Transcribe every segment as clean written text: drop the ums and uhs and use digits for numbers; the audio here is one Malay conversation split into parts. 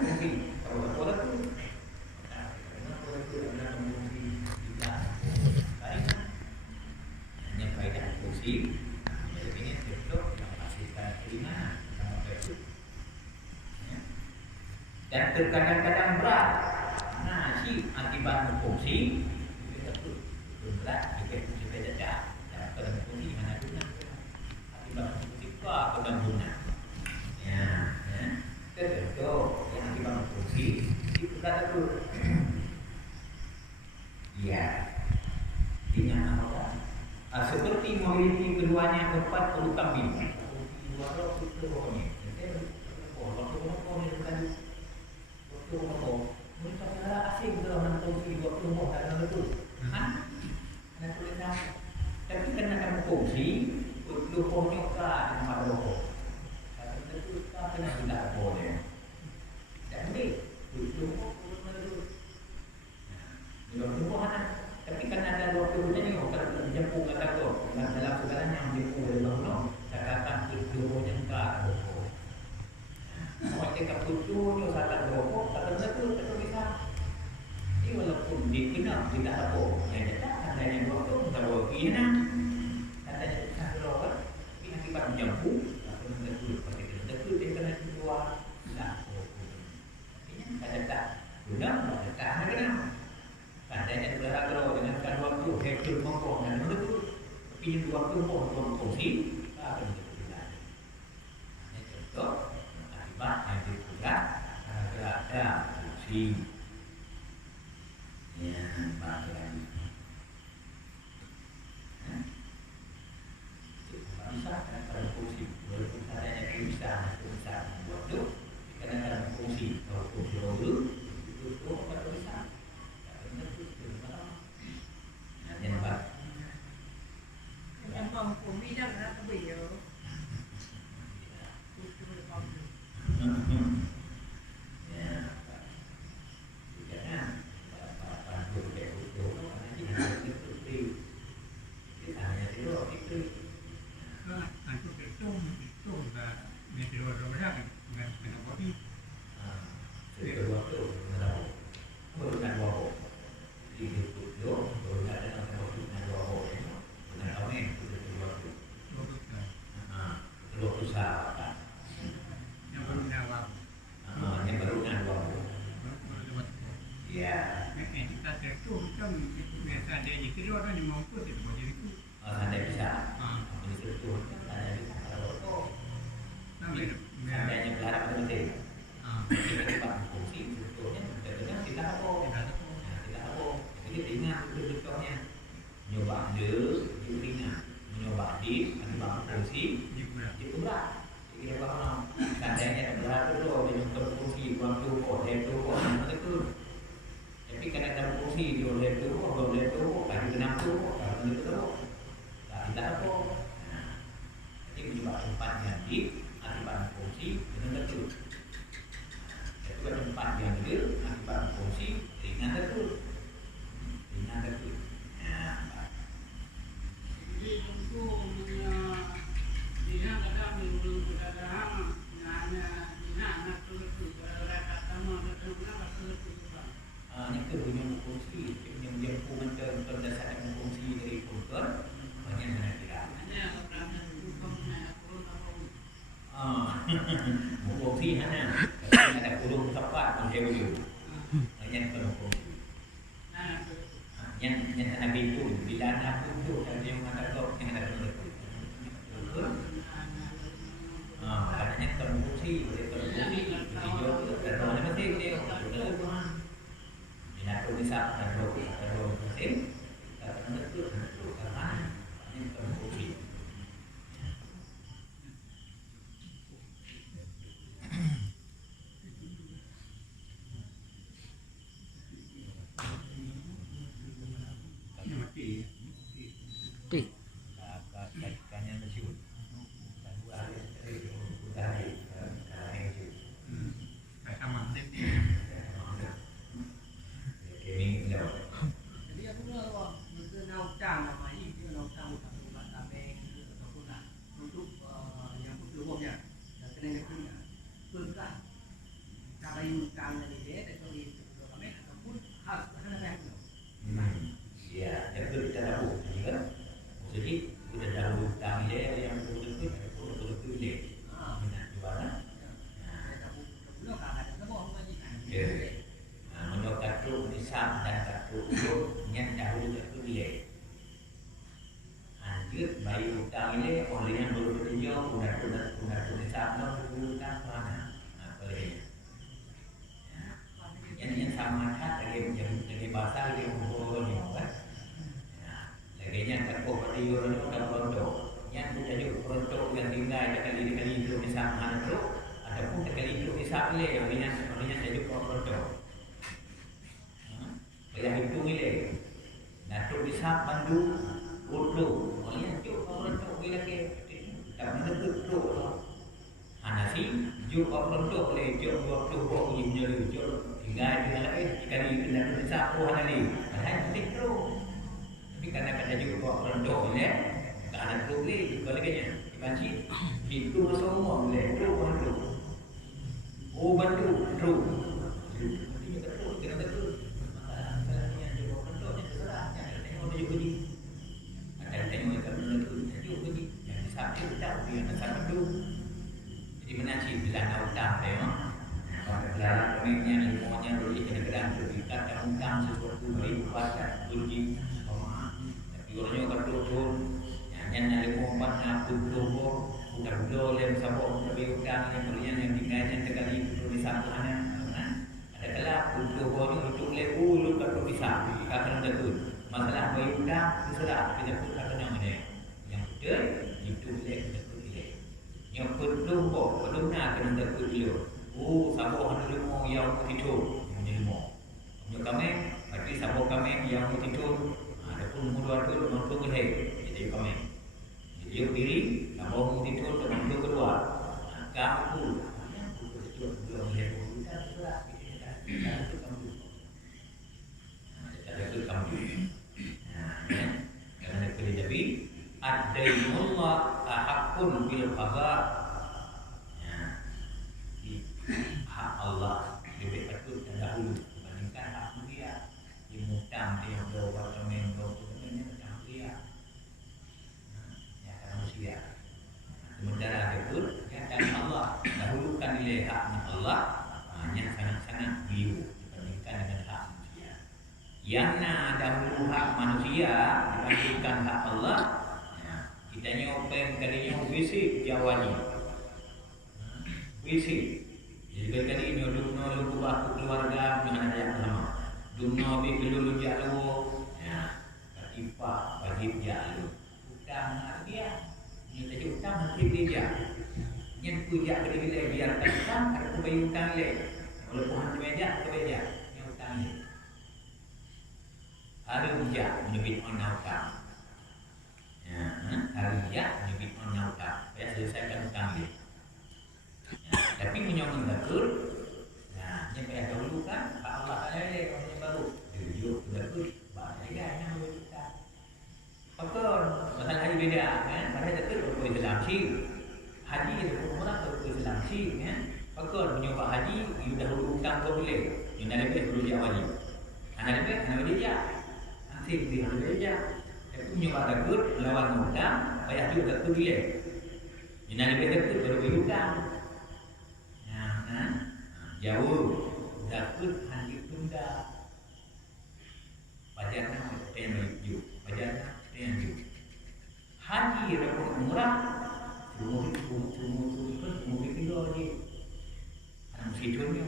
fungsi. Tahu apa lah tu? Kenapa itu adalah fungsi juga? Baik. Hanya faedah fungsi. Jadi ini contoh kapasitas keringanan sama itu. Dan terkadang-kadang berat. Nah, si akibat fungsi itu berat jika fungsi tidak dan pada fungsi mana guna akibat fungsi apa guna ya itu yang akibat fungsi itu kata tu ya dengan apa seperti memiliki keduanya tempat perlu kambing dua roh itu rohnya mereka secara asing dalam fungsi 20 dalam itu kan ada tulisan tapi kena fungsi luhurnya kan nama roh kata itu kan kena tidak boleh dan ini luhur luhur tapi kan ada luhurnya ni kalau dijemput kata tu dalam segalanya yang dijemput dari bawah katakan luhurnya kan macam keputusan salah rokok tak betul bisa. Ini walaupun dikenal tidak apa yang ada adanya rokok tak boleh na adanya satu rokok ini akibat menjampu tak betul pasti betul dia kena dua tak artinya ada tak guna ada tak ada adanya dua rokok dengan kan waktu hektar mongkong dan betul tapi dua rokok fungsi tak betul ini contoh yang dibuat ada fungsi ya bagian bisa ada fungsi walaupun adanya bisa buat tu karena ada fungsi kalau fungsi dulu itu apa bisa yang baik yang fungsi jangan apa ya Sudah dahulu hutang dia yang betul-betul dia. Minat jual lah. Ya. Menurut kartu nisab dan kartu urut yang dahulu kartu dia. Anjir bayi hutang ini oleh yang betul-betul dia kartu nisab no hutang mana? Boleh. Yang sama kat lagi bahasa lagi hubungan ni kan. Lagi yang kartu parti orang itu kan produk. Yang sudah juga produk yang tinggal kali itu nisab mana tu? Ataupun kali itu nisab le yang saya juga produk. Yang itu nilai. Nah tu nisab pandu urut. Oleh itu produk bila ke tak mana tu. Nasi juga produk le juga 20 buah injil juga tinggal dengan kali itu nak nisab buah ni. Ada itu. Tapi kadang-kadang juga buat produk ni tak ada tu le kalau kena masjid itu masuk umum le tu bantu. Oh bantu tu. Ini betul kena betul. Jadi menasib bila nak hutang dia, kalau pemiliknya semuanya boleh kadang-kadang berbicara dalam hutang sesuatu beri kuasa turki, tapi orangnya kalau turun, yang nyari kompat nak turun, bukan boleh sabuk lebih hutang yang berian yang tinggalnya sekali itu di sana, ada kelak turun untuk lebu kalau bisa, kalau betul masalah beri hutang terserah kita pun kata yang betul itu boleh. Yang perlu nak kena takut dia. Sabuk ada lima yang tidur, yang lima. Punya kami, berarti sabuk kami yang tidur. Ada pun mudah tu, mampu kelih. Jadi kami. Dia diri, sabuk tidur, mampu kedua. Kamu tidur belum lihat. Ada kamu. Kerana kerja jadi. Ad-dainullah ahakun bil qada. Hak Allah lebih patut dan dahulu dibandingkan hak dia. Dimutang dia berbuat ini macam dia. Ya manusia. Sementara itu ya dan Allah dahulukan nilai haknya Allah hanya sangat-sangat biru dibandingkan dengan hak manusia. Yang dahulu hak manusia dibandingkan hak Allah. Kita nyopen kalinya visi Jawa ni. Visi. Jadi kali ini dumno lu aku keluarga dengan ayah lama. Dumno bi belulu jalu. Ya. Katipa wajib jalu. Utang dia. Ini tadi utang hati dia. Yang puja beri biarkan utang ada bayar utang le. Oleh Tuhan meja kebeja yang utang ni. Ada uja menyebut orang utang. Hari dia menyebut orang utang. Saya selesaikan utang dia. Tapi menyokong betul. Nah, yang saya dahulu kan Pak Allah ada orang yang baru. Jujur betul. Banyak yang kita. Faktor masalah haji beda kan. Pada betul betul Islam sih. Haji itu umrah betul Islam sih kan. Faktor menyoba haji you dahulu utang kau boleh. You nak lebih dulu dia wajib. Anak lebih dia. Nanti dia lebih dia. Tapi menyoba betul lawan utang payah juga betul dia. You nak lebih betul baru utang. Jauh zakut haji tunda pajarnya yang maju pajarnya yang maju haji repot umrah umur itu lagi anak situnya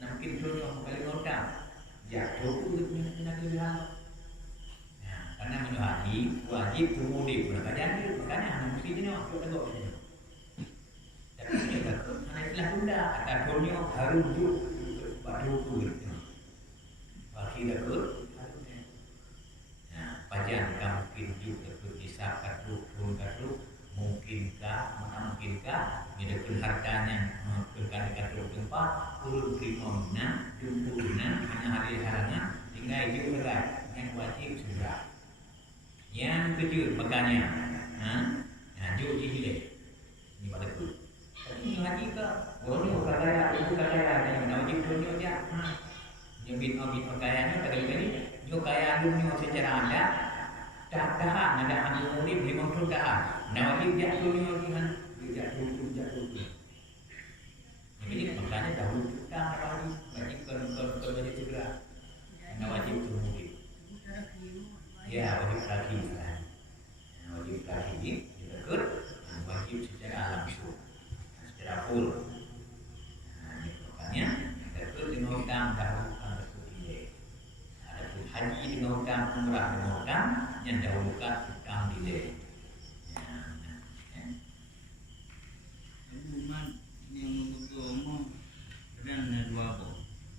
kali ngorkan jatuh itu kena kelebihan karena haji wajib mudik makanya anak situnya waktu itu Anak tunda akan punya harus duduk pada hukum. Bagi dapat, pajan mungkin juga bisa kadu mungkinkah menjadi hartanya berkali-kali tempat urut primomna jumpuhna hanya hari halangan tinggal juga yang wajib segera. Yang kejutan makanya, jauh ini pada tu. Ini haji ke? Bodoh kaya, ibu kaya, yang wajib tunjuk dia. Nyebit kayanya kali-kali, nyo kaya dunia secara ada, tahan ada haji murid mengkau dah. Nama dia jatuh ni lagi kan? Dia jatuh. Jadi makanya dahulu kita lagi bagi kalau jadi segera. Nama wajib tu mungkin. Ya wajib lagi kan. Wajib lagi ni dekat wajib secara langsung, secara full. Makanya dekat dengan hutang dahulu kan dia. Ada haji dengan hutang, umrah dengan hutang, yang dahulukan hutang dia. Yang membuat dan dua apa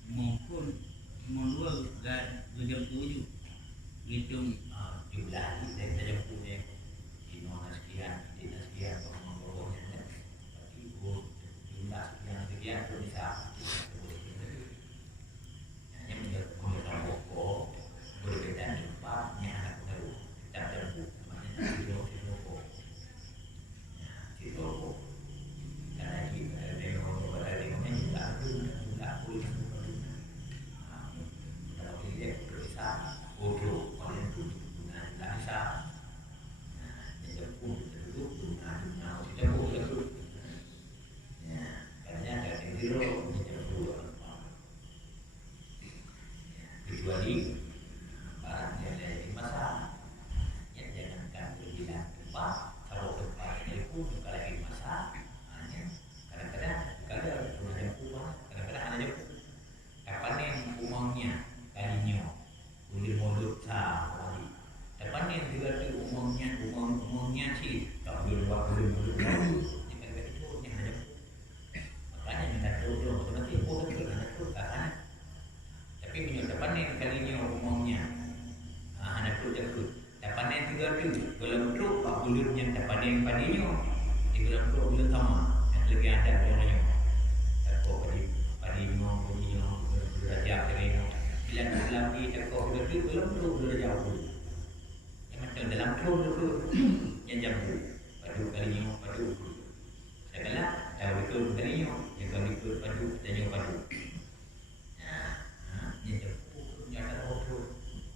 maupun menjual dan berjam tujuh hitung jumlah dari tajam punya di mana sekian pokoknya ibu jumlah sekian tu bisa hanya menjadi pokok berbeda tempatnya baru tajam namanya silo karena kita dari jumlah pun kalau dia bisa bodoh oleh tak bisa jemput duduk mau jemput duduk ya karena dari zero jemput kecuali barang yang dari masa yang jangankan berbilang tempat kalau tempat ini pun juga lagi masa hanya kadang-kadang kalau jemput kadang-kadang ada jemput kapan yang umumnya kalinya boleh mulut sah lagi. Depan yang juga tu umumnya sih tak boleh buat mulut lagi. Jika itu yang ada. Makanya minta tu nanti pun ada tu kan. Tapi punya depan yang kalinya umumnya anak tu jago. Depan yang juga tu kalau tu pak bulurnya depan yang padinya di dalam tu bulur sama yang lagi ada orangnya. Tako padi belajar dari bila lagi tako itu belum belajar dulu. Yang macam dalam tu yang jago padu kalinya padu. Segala tahu itu kalinya yang kali itu padu dan yang padu. Yang jago yang tahu tu.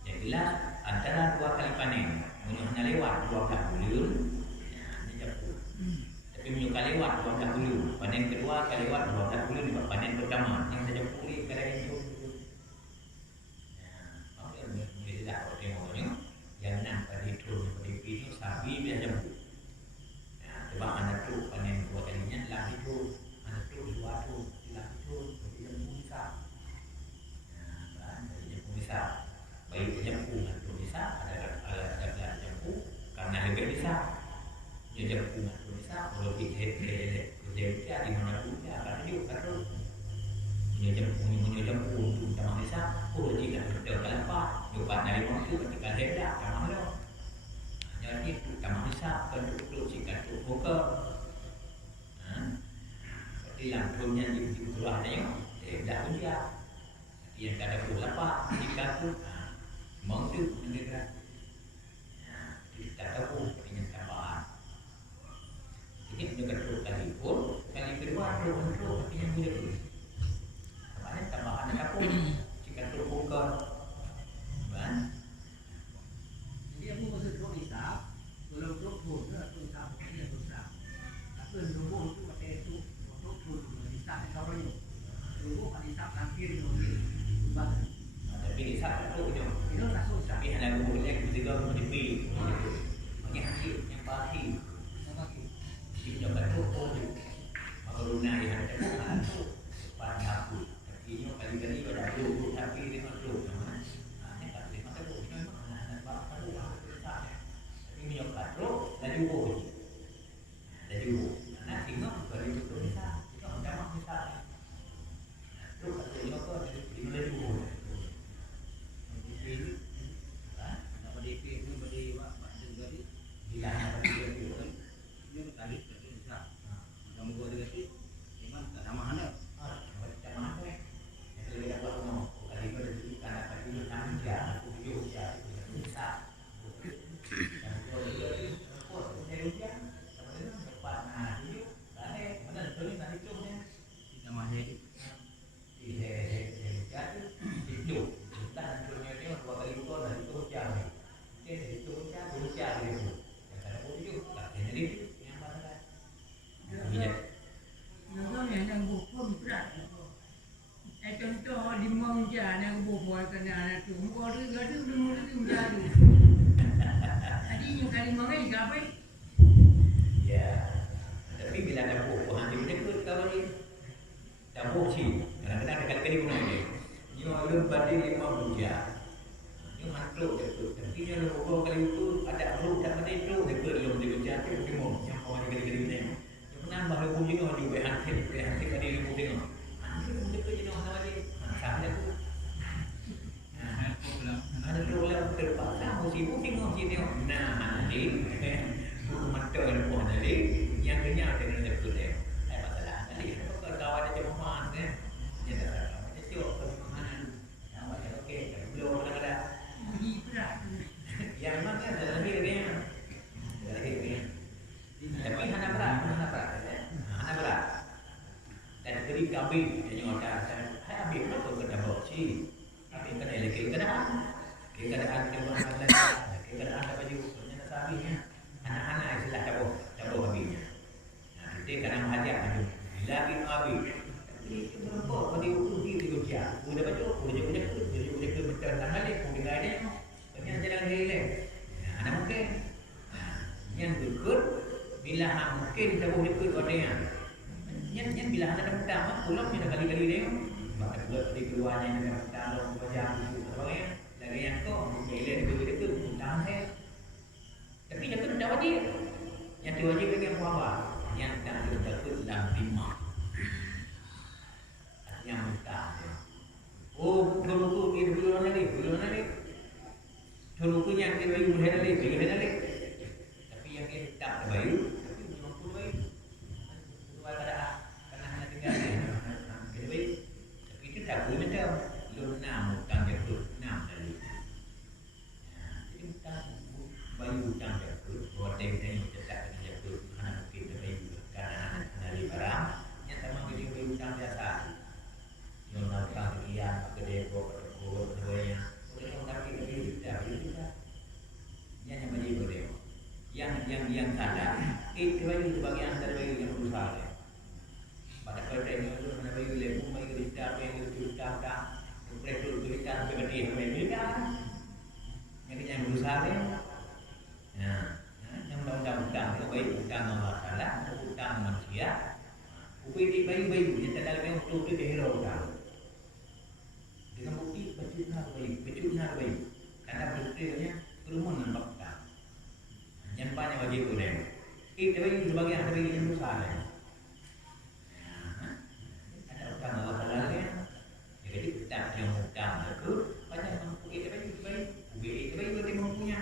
Yang jelas antara dua kali panen hanya lewat dua kali bulur. Yang jago. Tapi menyuka lewat dua kali bulur. Panen kedua kali lewat dua kali bulur. Panen pertama yang saja pulih kali itu. Yang nampak itu sapi dia jemput. Coba anak tu panen dua kalinya lah itu anak tu dua tu lah itu dia bisa. Dari jemput bisa. Baik jemput tu bisa ada jemput karena lebih bisa. Dia jemput tu bisa kalau dia di mana pun dia akan juga tu. Dia jemput tu sama bisa. Jika kita kelapa juga dari waktu ketika hendak kamar lo. Jadi kamar bisa bentuk jika tu buka. Seperti lampunya di bawahnya hendak dia. Yang ada kelapa jika tu mengtu mengira. Kita tahu punya tambahan. Jadi juga tu kali pun kali kedua tu yang boleh. Kemarin tambahan apa pun terbuka, kan? Jadi aku masih terus hisap, kalau terus pun terus hisap, dia terus hisap. Tapi dulu tu pakai tu, terus pun hisap kalau ni, dulu kan hisap hampir ni, bahkan. Tapi hisap tu je. Itu tak susah. Tapi hanya boleh juga menjadi, bagi hasil yang pasti. Kita betul tu, kalau naik ada tu, pada aku. Ini kali-kali ada tu, tapi dia masuk mana? Ini tak boleh masuk. Ini mana nak buat? Tapi minyak patro, dah jauh. Nah, tinggal beri itu bisa. Kita macam bisa. Tu patro juga di mana jauh. Nak beri DP, beri apa? Beri di mana beri fungsi. Kadang-kadang kali-kali guna dia. Nyo lebih dari 5 bulan. Nyo mantuk je tu. Tapi nyo lebih kali itu ada perlu tak ada itu dekat dalam dia bulan tu tengok yang kawan kali-kali ni. Nyo menambah lebih juga di behantik kali lebih tengok. Anjir mesti tu je nak lagi. Sama tu. Ada problem terpaksa musibah tengok tengok. Nah, ni buku mata yang pun ada yang kenyang dengan dekat dia. Masalah tadi apa kawan ada jemaah kan. Ya tak. Cuba kemana? Awak cakap okey, belum ada. Ini berat. Yang mana ada lagi dia. Ada lagi. Tapi hana berat. Hana berat. Dan dari kami yang ada saya ambil apa kena bawa si. Tapi kena lagi keadaan. Keadaan cuma ada. Keadaan ada baju punya sabinya. Anak-anak istilah cabut habisnya. Nah, kita kadang hajat tu. Lagi habis. Berapa pada uji di kerja. Udah baca, udah betul tangan dia, udah ada. Banyak jalan dia. Anak mungkin. Yang berikut bila hak mungkin kita boleh ikut orangnya. Yang bila ada hutang, pulang kita kali-kali dia. Maka buat di keluarnya dengan hutang macam itu sebagainya. Dari yang tu, mungkin dia hutang saya. Tapi jangan tidak wajib. Yang diwajib bagi yang apa? Yang tak terdapat dalam 5. Yang hutang. Oh, dulu tu bulan ni. Dulu yang dia bagi bulan ni. Tapi yang dia tak terbayu, tapi belum pun bayu. Dua keadaan kerana hanya tinggal dia bayu. Tapi itu tak boleh macam lu 6 hutang jatuh 6 kali. Jadi hutang bayu hutang jatuh, hotel dan cetak jatuh anak kita bayu kerana dari barang yang sama dia bayu hutang biasa. Yang nak hutang sekian, maka dia bawa semuanya. Boleh nak kita dah juga. Yang bagi boleh. Yang salah. Itu bagi sebagai antara bagi yang berusaha. Pada kerana itu mana bagi lembu, bagi kita, bagi kita, mereka kita seperti mereka. Yang berusaha ni. Yang undang-undang itu bagi hutang orang salah, hutang manusia. Upaya di bagi yang tak ada untuk itu hero hutang. Dengan bukti becuknya baik. Karena buktinya kerumunan nampak hutang. Yang banyak wajib tu dia. Kita bagi sebagai ahli bagi yang besar dia. Ada hutang Allah Taala dia. Jadi hutang yang hutang itu banyak mampu kita bagi kita mampunya.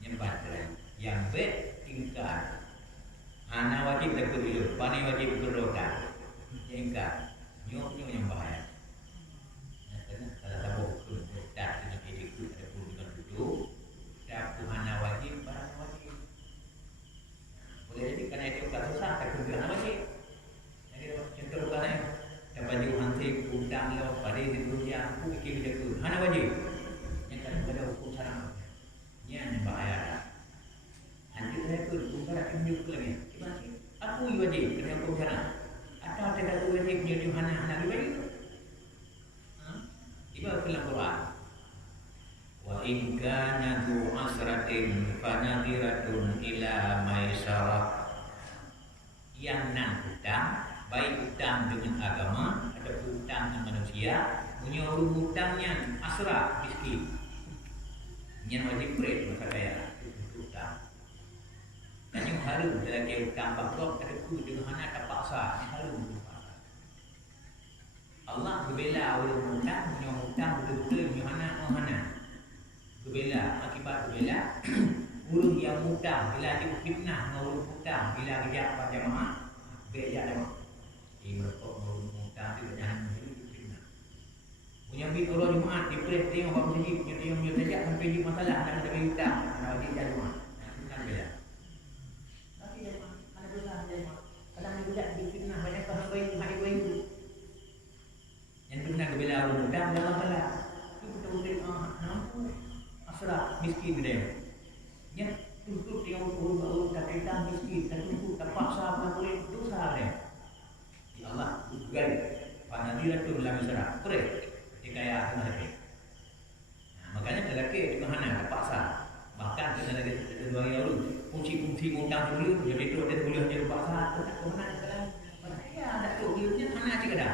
Yang baik. Yang baik ingkar. Anak wajib dapat hidup, pani wajib berdoa. Ingkar. Nyok yang bahaya. Kalau tahu tak dengan itu ada pun dengan itu. Tak anak wajib, barang wajib. Boleh jadi kerana itu tak susah, tak kerja wajib. Jadi contoh kan yang baju hanti hutang lo pada itu yang aku fikir begitu. Anak wajib. Yang kadang-kadang ada hukum syarah. Yang bahaya. Nanti saya pun hukum syarah tunjuk lagi. Gimana sih? Aku wajib kena hukum syarah. Atau tidak wajib jadi anak wajib. Ibarat dalam Quran. Wa in kana dzu asratin fa nadhiratun ila maisarah. Yang nan hutang, baik hutang dengan agama atau hutang dengan manusia, punya hutangnya asrah miskin. Yang wajib berat masa kaya hutang. Dan yang harum dalam dia hutang bakrok terku dengan anak terpaksa, yang harum Allah berbela orang hutang, punya hutang betul-betul punya anak. Berbela, akibat berbela orang yang hutang, bila dia fitnah dengan orang hutang, bila kerja pada jamaah, beja jamaah. Mereka orang hutang itu jangan fitnah. Punya bit orang Jumaat, dia boleh tengok bahawa masjid, punya tengok saja sampai di masalah dan ada hutang, kalau dia jadi Jumaat. Bukan bela. Tapi jamaah, ada dosa jamaah. Kadang dia budak di fitnah, banyak orang baik, hari baik. Yang benar bila orang hutang dalam salah. Itu betul-betul asrah miskin dia. Yang tutup dia orang tak hutang miskin, tak tutup tak paksa tak boleh dosa dia. Ya Allah, ugai panadiratun lam isra. Pure dikaya dengan dia. Makanya lelaki juga hana terpaksa. Bahkan kena lagi dua orang kunci hutang dulu jadi tu ada boleh jadi paksa tak kemana sekarang. Ya ada tu dia hana cái đà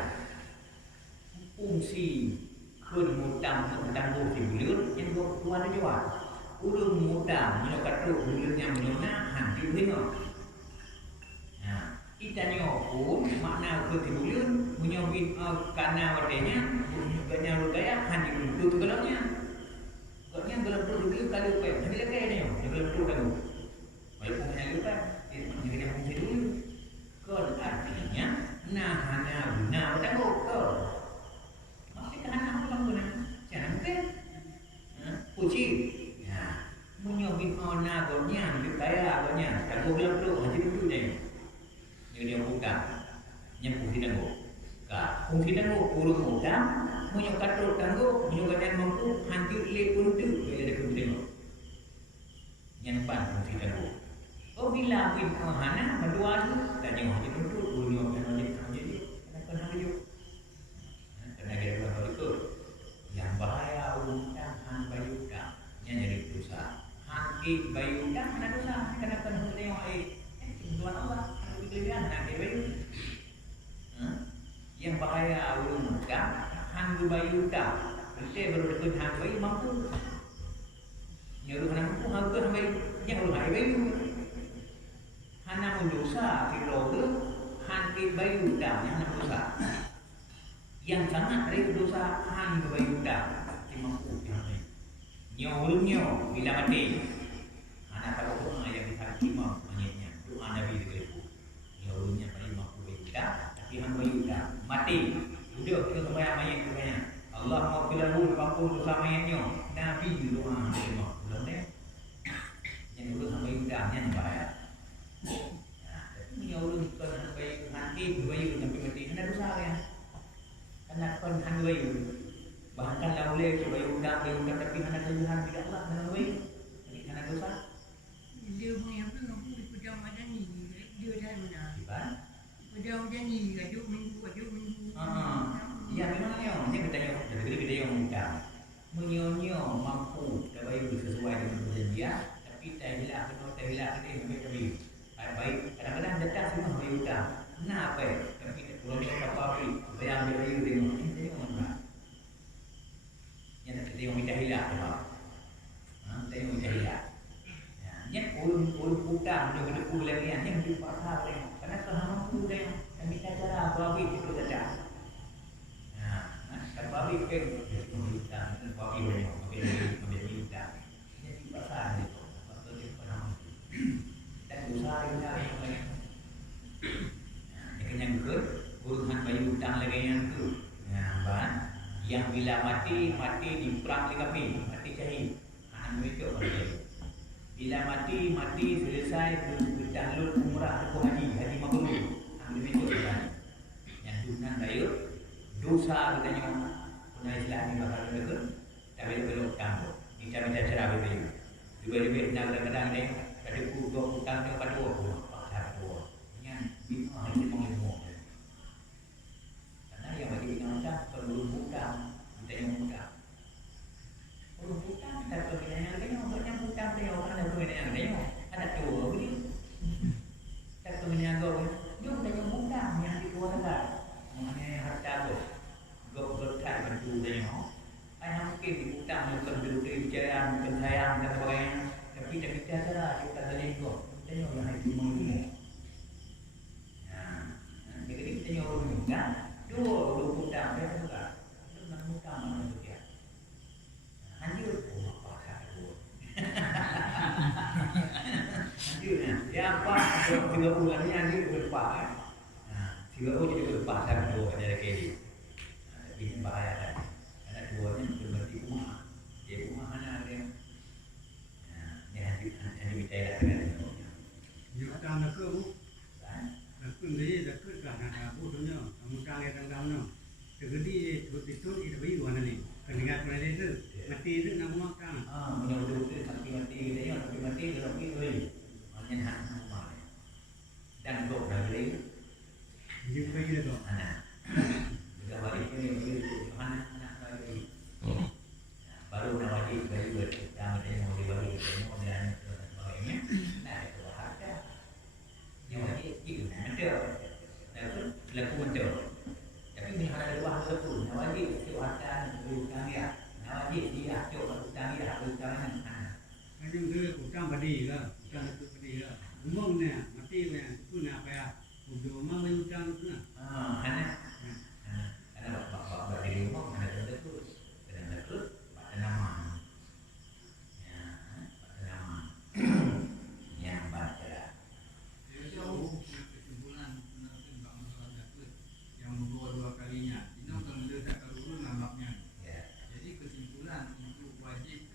fungsi mudang bukti bulir yang tuan itu jual urung mudang yang kata bulir yang mana hantu tengok kita nyokun makna bukti bulir menyobin karena wadenya banyak rugaya hantu itu galanya gelap tu bulir kalau pun nanti lagi ni gelap tu kalau baik pun yang lupa ini kita fungsi dulu kon artinya nah pada kau anak orang guna jangan kan puji ya menyobin ona gonya dikaya gonya kalau bilang tu haji tu ni dia buka yang fungsi tanggo fungsi tanggo urung muda menyokat tu tanggo menyokat yang mampu hancur le pun tu dia ada fungsi yang pan fungsi tanggo bila bin hana berdua tu dan yang haji tu dunia kan jadi kenapa nak hidup yang bahaya undang han bayuda yang jadi dosa haki bayuda mana dosa kenapa nak tengok tuan Allah kalau dibelian nak bayu yang bahaya undang han bayuda kita baru dekat han bayu mampu nyuruh mampu han bayu yang lu hai bayu hana dosa kilo tu han bayuda yang dosa yang sangat dari dosa han bayuda dimampu nyo bila mati anak kalau doa yang diterima menyenya doa Nabi itu nyo paling mampu bayuda tapi han bayuda mati udah kita sembahyang mayat sebenarnya Allah mau filahu ampun dosa mayatnya Nabi doa terima belum deh yang dulu han bayuda yang bahaya nyo kan han bayuda sampai mati ada dosa ya karena kon han bayu bahkan laule coba undang tapi hana tujuan tidak Allah dengan bayu jadi karena dosa dia punya apa nampu pejam ada ni dia dah mana pejam dia ni gajuk minggu ya memangnya dia bertanya dari gede yang undang menyonyo mampu dah bayu sesuai dengan perjanjian tapi tak hilang kita baik baik kadang-kadang dekat semua bayu undang nah apa tapi kalau dia kapal bayang dia bayu tengok mana yang kita tengok kita hilang tengok kita hilang yang ulun hutang dia gede lagi yang di pasar tengok karena kalau mampu tengok yang kita cara babi itu saja kalau babi kan hutang babi banyak babi hutang yang di pasar itu waktu dia pernah dan dosa yang yang ke urusan bayu hutang lagi yang tu yang bila mati di perang kami mati syahid anak mereka pada bila mati selesai berjalur umrah atau haji mabrur anak mereka pada yang dunan bayu dosa katanya punya Islam ni bakal mereka tapi belum tangguh minta cara bayu juga kadang-kadang ni ada dua hutang dia pada dua yang bina haji mengelmu karena yang bagi kita macam perlu hutang kita yang hutang perlu hutang kita perlu yang lain banyak hutang dia orang ada perlu yang lain ada tua begini kita perlu yang lain jom kita yang hutang yang di luar negara mengenai harta tu berkat bantu dia ayah mungkin hutang bukan berdua bicara bukan sayang dan sebagainya tapi kita cara kita selingkuh kita yang haji mengelmu jadi kita nyawa muda, dua hutang saya juga, itu nak hutang mana tu dia, hancur, apa dua, hancurnya, ya apa, 3 bulan ni hancur berapa, 3 bulan jadi berapa saya dua ada kiri, tapi bahaya kan, ada duanya berarti rumah, dia rumah mana dia, dia hancur bicara kan, hutang nak ke bu? Ini dah kerja nak apa tu ni? Kamu cakap tentang mana? Jadi betul itu bayi mana ni? Keningat mana itu? Mati itu nak makan. Menyuruh itu sampai mati kita yang sampai mati kalau pergi beri, hanya nak rumah. Dan dok lagi. Jadi bagi dia tu. Anak. Jika balik ini beri mana anak lagi. Baru nak wajib bagi beri. Jangan dia mau dibagi, mau dia nak sebagainya. Nah itu harga. Yang wajib itu ada laku betul Memang ni, mati ni, pun apa ya? Udah mama macam tu na. Ada bapak di rumah ada terus, ada nama. Ya, ada nama. Yang baca. Kesimpulan nanti bang masalah dapur yang membawa dua kalinya. Ini akan meledak kalau nampaknya. Ya. Jadi kesimpulan untuk wajib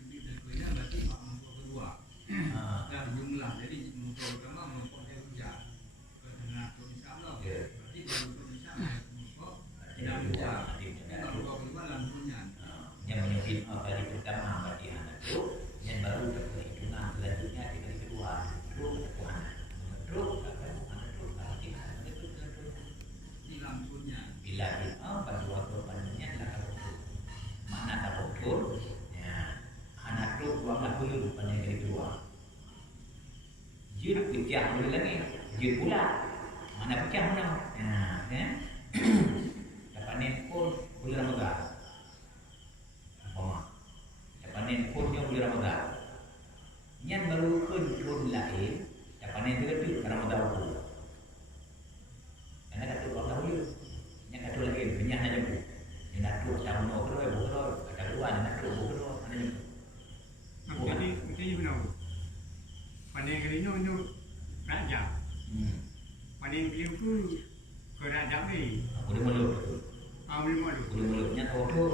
lebih dari berarti mak membawa kedua. Dan jumlah jadi membawa pertama membawa dia hujan. Karena insyaAllah berarti kalau insyaAllah membawa dan dua. Kalau membawa kedua langsungnya. Yang menyebut kali pertama bagi anak itu, yang baru berhitungan selanjutnya di kali kedua. Ini langsungnya. Bila pada waktu pandangnya adalah mana tak betul, ya anak itu buanglah dulu pada yang kedua. Jid pecah dulu lagi, jid pula mana pecah mana, ya. Dapat ni pun bulan Ramadan, dapat ni pun yang bulan Ramadan. Yang baru pun lahir, dapat ni terkejut Ramadan pun. Karena kata orang dahulu, yang kata lagi banyak aja bu, yang nak tu tahun no kerja, kata luar nak tu kerja, mana ni? Jadi benar. Pandai kalinya untuk raja. Pandai beliau tu ke raja ni. Boleh mulut, Boleh malu. boleh mulutnya tahu tu.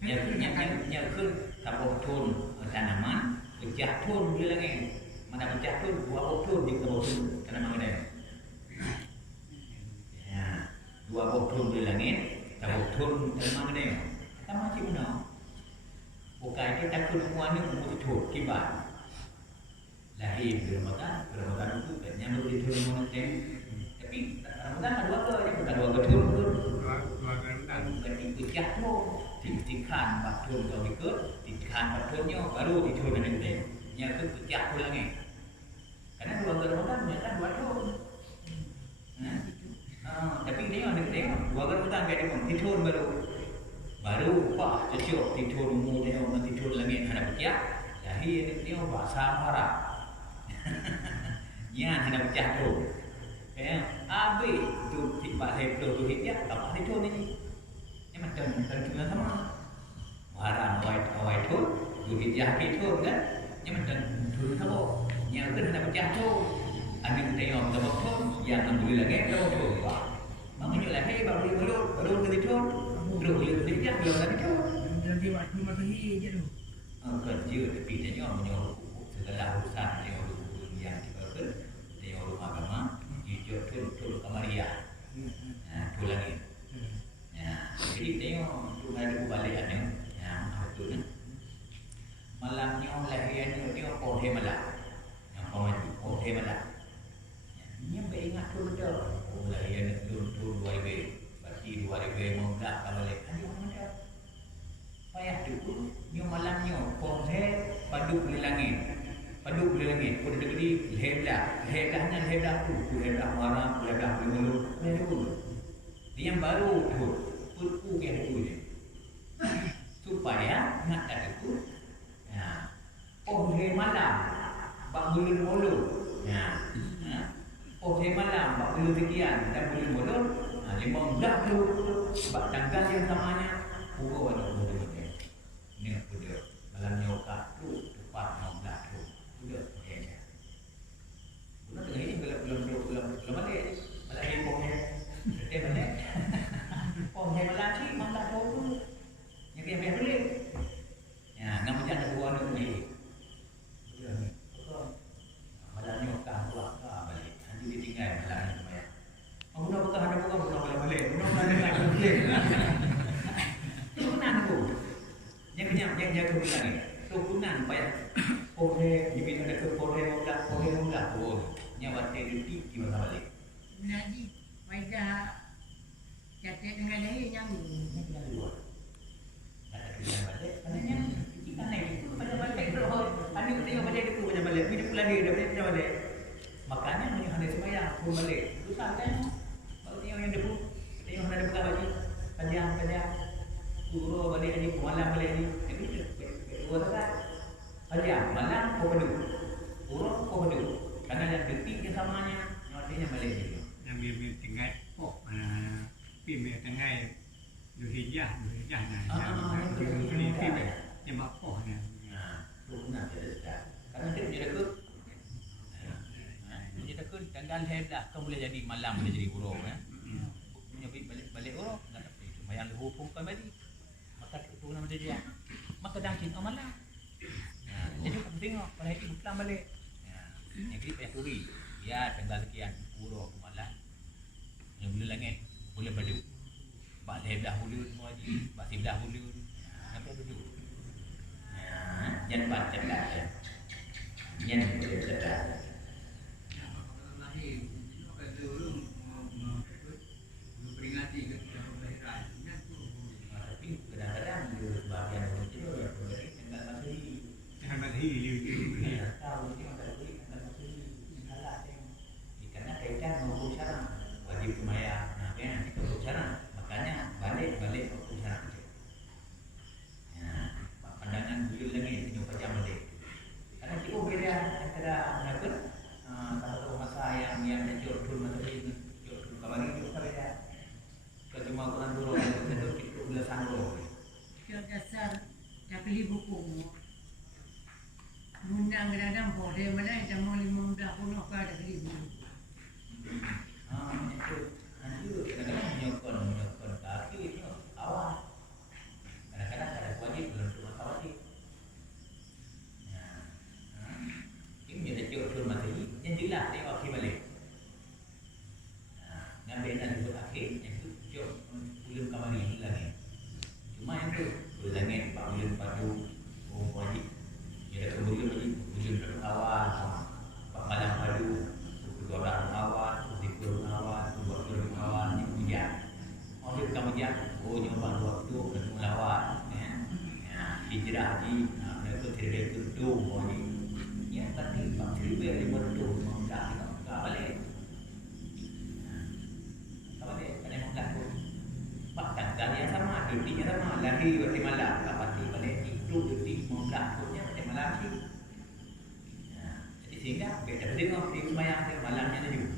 Yang kun tahu tu tanaman, pecah tu boleh lagi. Mana pecah tu buah tu di tahu tu tanaman mana? Ya, dua botol di langit, tahu tu tanaman mana? Sama macam mana? Bukan kita takut semua ni untuk tu kibat. Lahir di Ramadan itu banyak begitu monoten. Tapi Ramadan ada dua ke, bukan dua betul. Dua Ramadan. Ketika jatuh, tikan betul kau ikut, tikan betulnya baru dijual nanti. Yang itu jatuh lagi. Karena dua Ramadan mereka dua tahun. Tapi dia dua Ramadan dia pun dijual baru pak cucuk dijual umur dia orang dijual lagi ada pecah. Lahir dia bahasa Arab. Yang ada pecah tu. Habis tu tiba lepas tu hijab tak ada tu ni. Ini macam kita sama. Haram awai tu hijab itu kan. Ini macam tu sama. Yang kan ada pecah tu. Ada tengok dapat tu yang ambil lagi dapat tu. Maknanya lahir baru ke tu. Terus hijab belum lagi tu. Jadi waktu matahari je tu. Kerja tapi dia menyuruh segala urusan yang diperlukan dia rumah agama hijau tu kamaria tu lagi jadi dia tu ada kebalikannya tu kan malamnya lahirnya dia pohon malam yang pohon malam ini beringat tu betul lahirnya tu 2000 berarti 2015 kalau lepas ada payah tu ni malamnya pohon padu di langit padu di langit pada negeri hedah tu hedah warna hedah mulut dia yang baru tu purku ke tu supaya nak ada tu pohon malam bak mulut pohon malam bak mulut sekian dan mulut 15 tu bak tanggal yang samanya pukul ada mulut ni kuda malam nyoka tu tepat 16 tu kuda ya guna tengah ini belum balik malah ini pohon balik pohon malam ni 16 tu yang biar balik ya nama jangan dua ni malam nyoka buat balik nanti ditinggal malam ni semua guna bukan ada bukan guna balik guna balik tu kenang tu yang jaga bulan ni. So kunan payah. Pohon bibit ada ke pohon muda. Yang waktu itu di mana balik. Naji, mereka catat dengan dia yang luar. Ada tulisan balik. Katanya kita naik itu pada balik roh. Ada tengok balik itu pada balik. Bila pulang dia dah balik. Makanya punya hari sembahyang pun balik. Susah kan? Kalau tengok yang debu, tengok ada buka baju. Panjang. Guru balik ni, malam balik ni. Jadi dua tempat. Pagi malam pukul 2. urut kau betul. Karena yang detik yang samanya, artinya balik dia. yang biar tengah pok pim tengah Zulhijjah nah yang pim yang pok nah Tu benar dia dekat. Karena dia dekat. Dia dekat dan hebat kau boleh jadi malam boleh jadi urut punya balik urut tak dapat itu. Mayang hubung kau balik. Maka itu nama dia. Maka dah cinta malam. Jadi kau tengok kalau itu pulang balik. Yang kita payah suri. Ya tanggal sekian urut malam. Yang boleh langit boleh balik. Bak ledah hulun semua haji, bak sebelah hulun. Sampai duduk. Jangan baca dah. Jangan boleh sedar. Peringati ketika kelahiran. Tapi kadang-kadang dia sebahagian orang itu boleh tinggal masih. yang masih Tahu dia tak boleh tinggal masih. Salah dia. Karena kaitan dengan syarat wajib sembahyang. Nah, kan itu syarat. Makanya balik waktu syarat itu. Pandangan beliau lagi ini macam balik. Karena cukup beda antara menakut satu masa yang jauh dulu masa ini jauh dulu kembali itu beda. Kalau cuma Quran dulu itu itu belasan dulu. Dia dasar dah beli buku. Munang kadang boleh mana dah mau 50 pun ada beli buku. Itu kadang-kadang menyokong kaki itu awal. Kadang-kadang ada wajib belum cuma wajib. Ini ada jauh mati yang jelas dia wakil balik. Nabi nak sebut akhir yang itu jauh belum kembali lagi. Cuma yang tu berlangit 4 bulan padu wajib. Dia dah kemudian wajib bulan awal 4 malam padu 12 awal 30 awal 20 awal ni hujan. Orang kamu hujan, nyoba waktu ketemu lawan. Hijrah haji, mereka tidak tudung wajib. Ya, tapi Pak Sribe dia berdua tak balik. Tak balik, kena mengalah pun. Pak tanggal yang sama, dutinya sama, lagi berarti malam, tak pasti balik. Itu duti mengalah punnya berarti malam sih. Jadi sehingga kita tengok di semayang dia malamnya ada juga.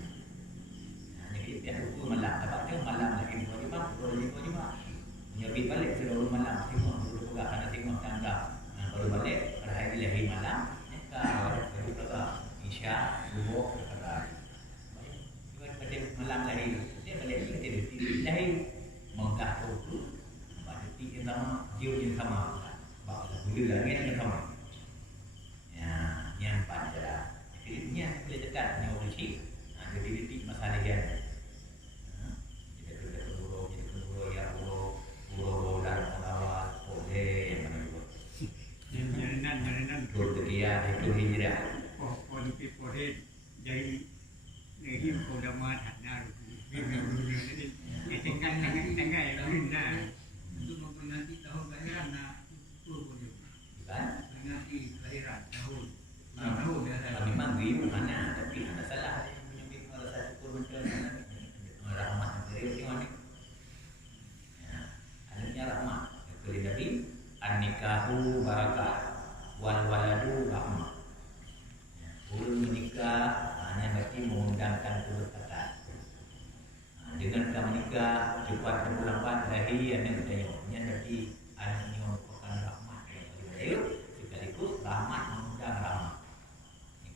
Jadi dia hukum malam, dapat dia malam lagi wajib menyebut balik seluruh malam tengok dulu juga kena tengok tanggal. Baru balik pada hari lahir malam. Baru kata Isya, subuh, kata pada malam lahir dia balik kita detik lahir mengkah tu pada detik yang sama jiwa yang sama bahawa bulu langit yang sama yang pada detiknya boleh dekat dengan orang cik jadi detik masalah dia kita kedua ya buruk dan melawat boleh yang mana juga jalanan Betul dia itu hijrah. pon jadi ini sudah mati nah ini tinggal nah Untuk memperingati tahun kelahiran nak itu pun Kan? peringati kelahiran tahun Kami manggi mana tapi ada salah menyebut merasa syukur bencana rahmat dari orang ini. Adanya rahmat. Dari Nabi an-nikahu barakah wal waladu rahmah. Ulun menikah hanya berarti mengundangkan keberkatan. Dengan kamu nikah cepat lambat lahir yang bertanya berarti anaknya merupakan rahmat. Sekaligus rahmat mengundang rahmat.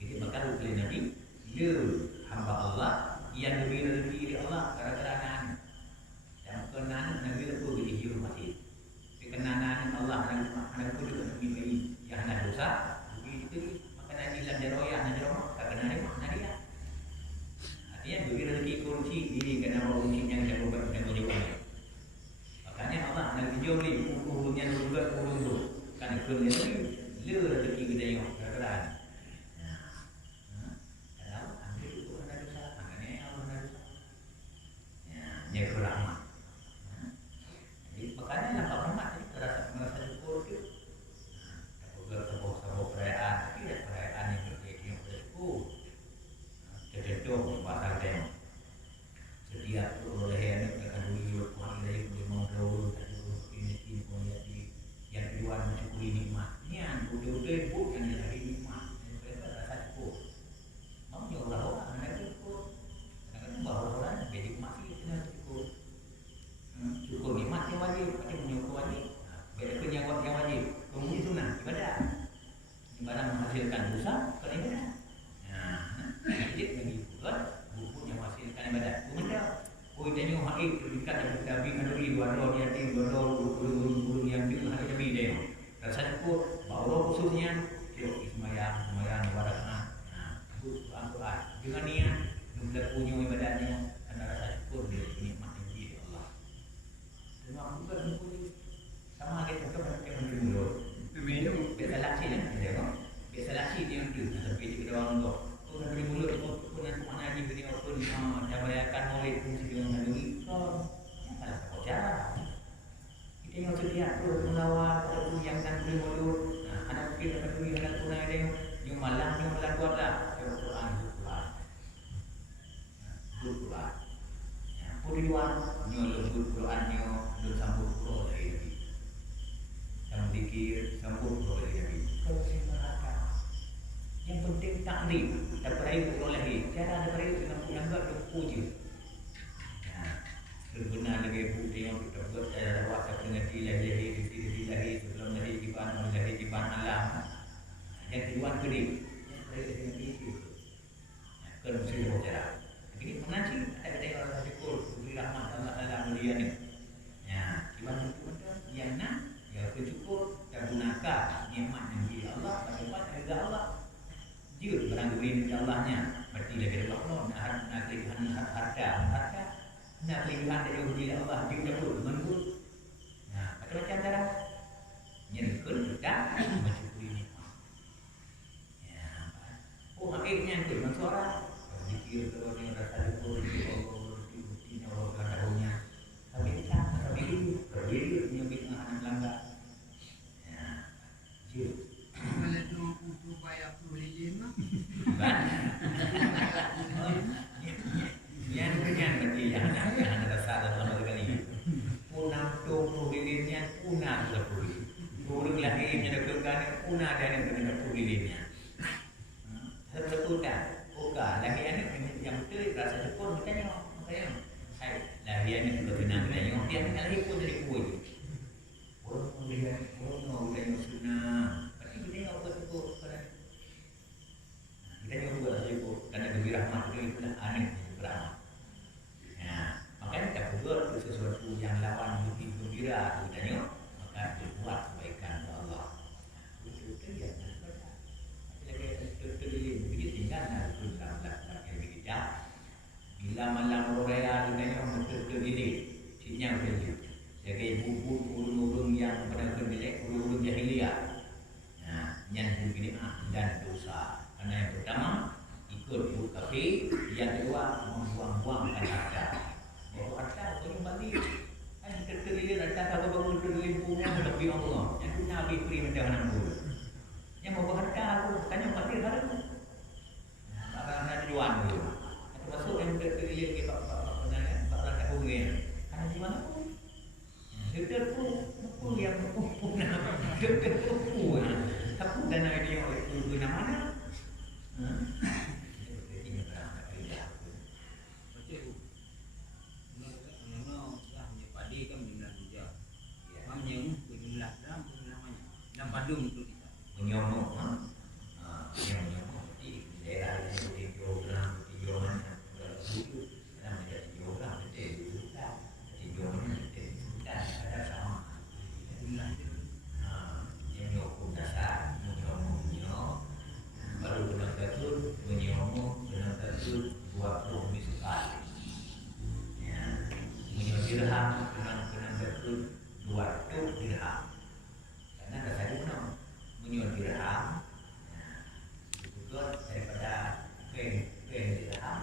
Jadi maka oleh Nabi dia hamba Allah yang lebih rezeki dari Allah gara-gara anak. Yang kenanan Nabi itu begitu dihormati. Kenanan Allah anak itu juga lebih yang ada dosa begitu maka Nabi dalam jaroyah Nabi rumah tak kena dia mana dia. Artinya bagi rezeki kunci ini kena kunci yang saya buat dan menjawab. Makanya Allah Nabi jauh ni urutnya urut tu kan kerja ni le rezeki kita yang gara-gara. dekat dengan Nabi Nabi dua roh dia tim dua roh guru yang juga hari Nabi dia. Rasanya pun bawa khususnya yuk semayang warna. Al-Quran dengan niat dengan punya ibadahnya anda rasa syukur dia nikmat dari Allah. Semua bukan punya sama kita kan menurut. Memang Biasa laki lah dia kan. Biasa laki dia tu tapi dia doang tu. Pun dari mulut pun nak mana aja dia pun dah bayarkan oleh fungsi dengan melalui kau. Salah satu cara. Kita yang sedia tu menawar tu yang nak beri mulut. Anak kita melalui anak punai dia yang malam yang melakukan lah. Quran. Quran. Ya, puriwan nyolong Quran nyo dun sambut Quran lagi. Yang dikir sambut Quran lagi. Kalau siapa yang penting taklim, dapat air Quran lagi. Cara dapat air dengan yang buat tu puji. Ya, benar lagi bukti yang kita buat cara waktu dengan ilahi sebelum dari jiban alam. Yang tujuan kedip. Yang kedip dengan itu. Kalau mesti berbicara. Jadi mengaji ada orang syukur beri rahmat Allah dalam mulia ni. Ya, ibadah itu yang nak ya bersyukur dan gunakan nikmat yang dari Allah dapat dari Allah. Jika barang beri dari Allahnya berarti lagi ada Allah nak kelebihan harta nak kelebihan dari Allah juga dapat menurut. Nah, macam-macam cara nyerikul dan mensyukuri nikmat. Ya, oh akhirnya itu suara dikir kalau dia rasa syukur Allah bukti Allah tahunya tapi berdiri punya bidang anak langgar ya jil Kalau tu untuk bayar 25 yang dengan berarti yang ada rasa dalam kali punang tu probilnya punang lebih burung lahirnya dekat punang dan dengan probilnya betul tak lagi anak yang betul rasa syukur makanya lagi anak juga tenang tengok dia lagi pun dari kuih orang tengok sunnah tapi kita tengok syukur kita tengok syukur kerana beri rahmat itu itulah anak rahmat ya makanya kita berdoa sesuatu yang lawan bukti gembira kita tengok maka berbuat kebaikan kepada Allah itu ya bila malam raya dunia betul-betul gini sinyal dia jadi burung-burung yang pada kebilik burung jahiliyah yang begini dan dosa karena yang pertama ikut kafe yang kedua membuang-buangkan harta bawa harta untuk kembali kan terkeliling harta kalau bangun terkeliling punya lebih Allah yang punya habis beri macam mana dulu yang bawa harta aku tanya mati harta apa tujuan dulu masuk yang terkeliling ke bapak tak hubungi karena di mana pun doktor pun yang punah doktor pun tapi dana dia guna mana ini berapa kerja Betul. Nono dah padi kan jumlah kerja. Mamnya jumlah dalam namanya. Dan padung untuk kita. menyomong menyomong di daerah di program mana itu dalam menjadi program itu di program itu dan ada sama jumlah itu yang nyokong dasar menyomong baru benar betul menyomong benar betul 20 sekali ya menyomong dirham benar betul 200 dirham karena dasar itu menyomong dirham juga daripada pen dirham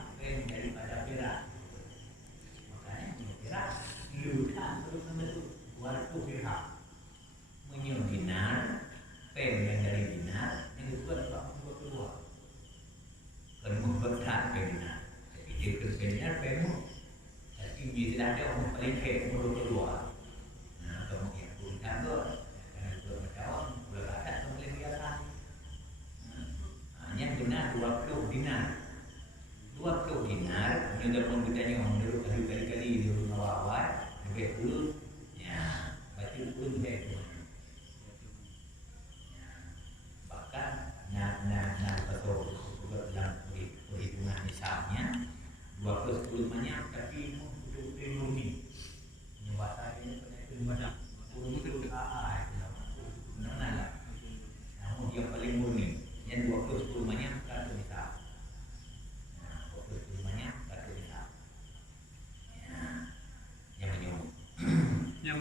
daripada perak makanya perak lutan terus itu 200 dirham menyomong dinar pen yang dari dinar yang kedua dapat kedua berkat dinar tapi dia kerjanya pemu tapi dia tidak ada orang paling kaya kedua nah kamu yang pun kantor karena itu berkawan berkat paling biasa yang benar 20 dinar 20 dinar menyudah pun bedanya orang dulu kali-kali di rumah awal lebih dulu ya baca pun lebih bahkan nak betul dalam perhitungan misalnya 20 banyak tapi untuk ilmu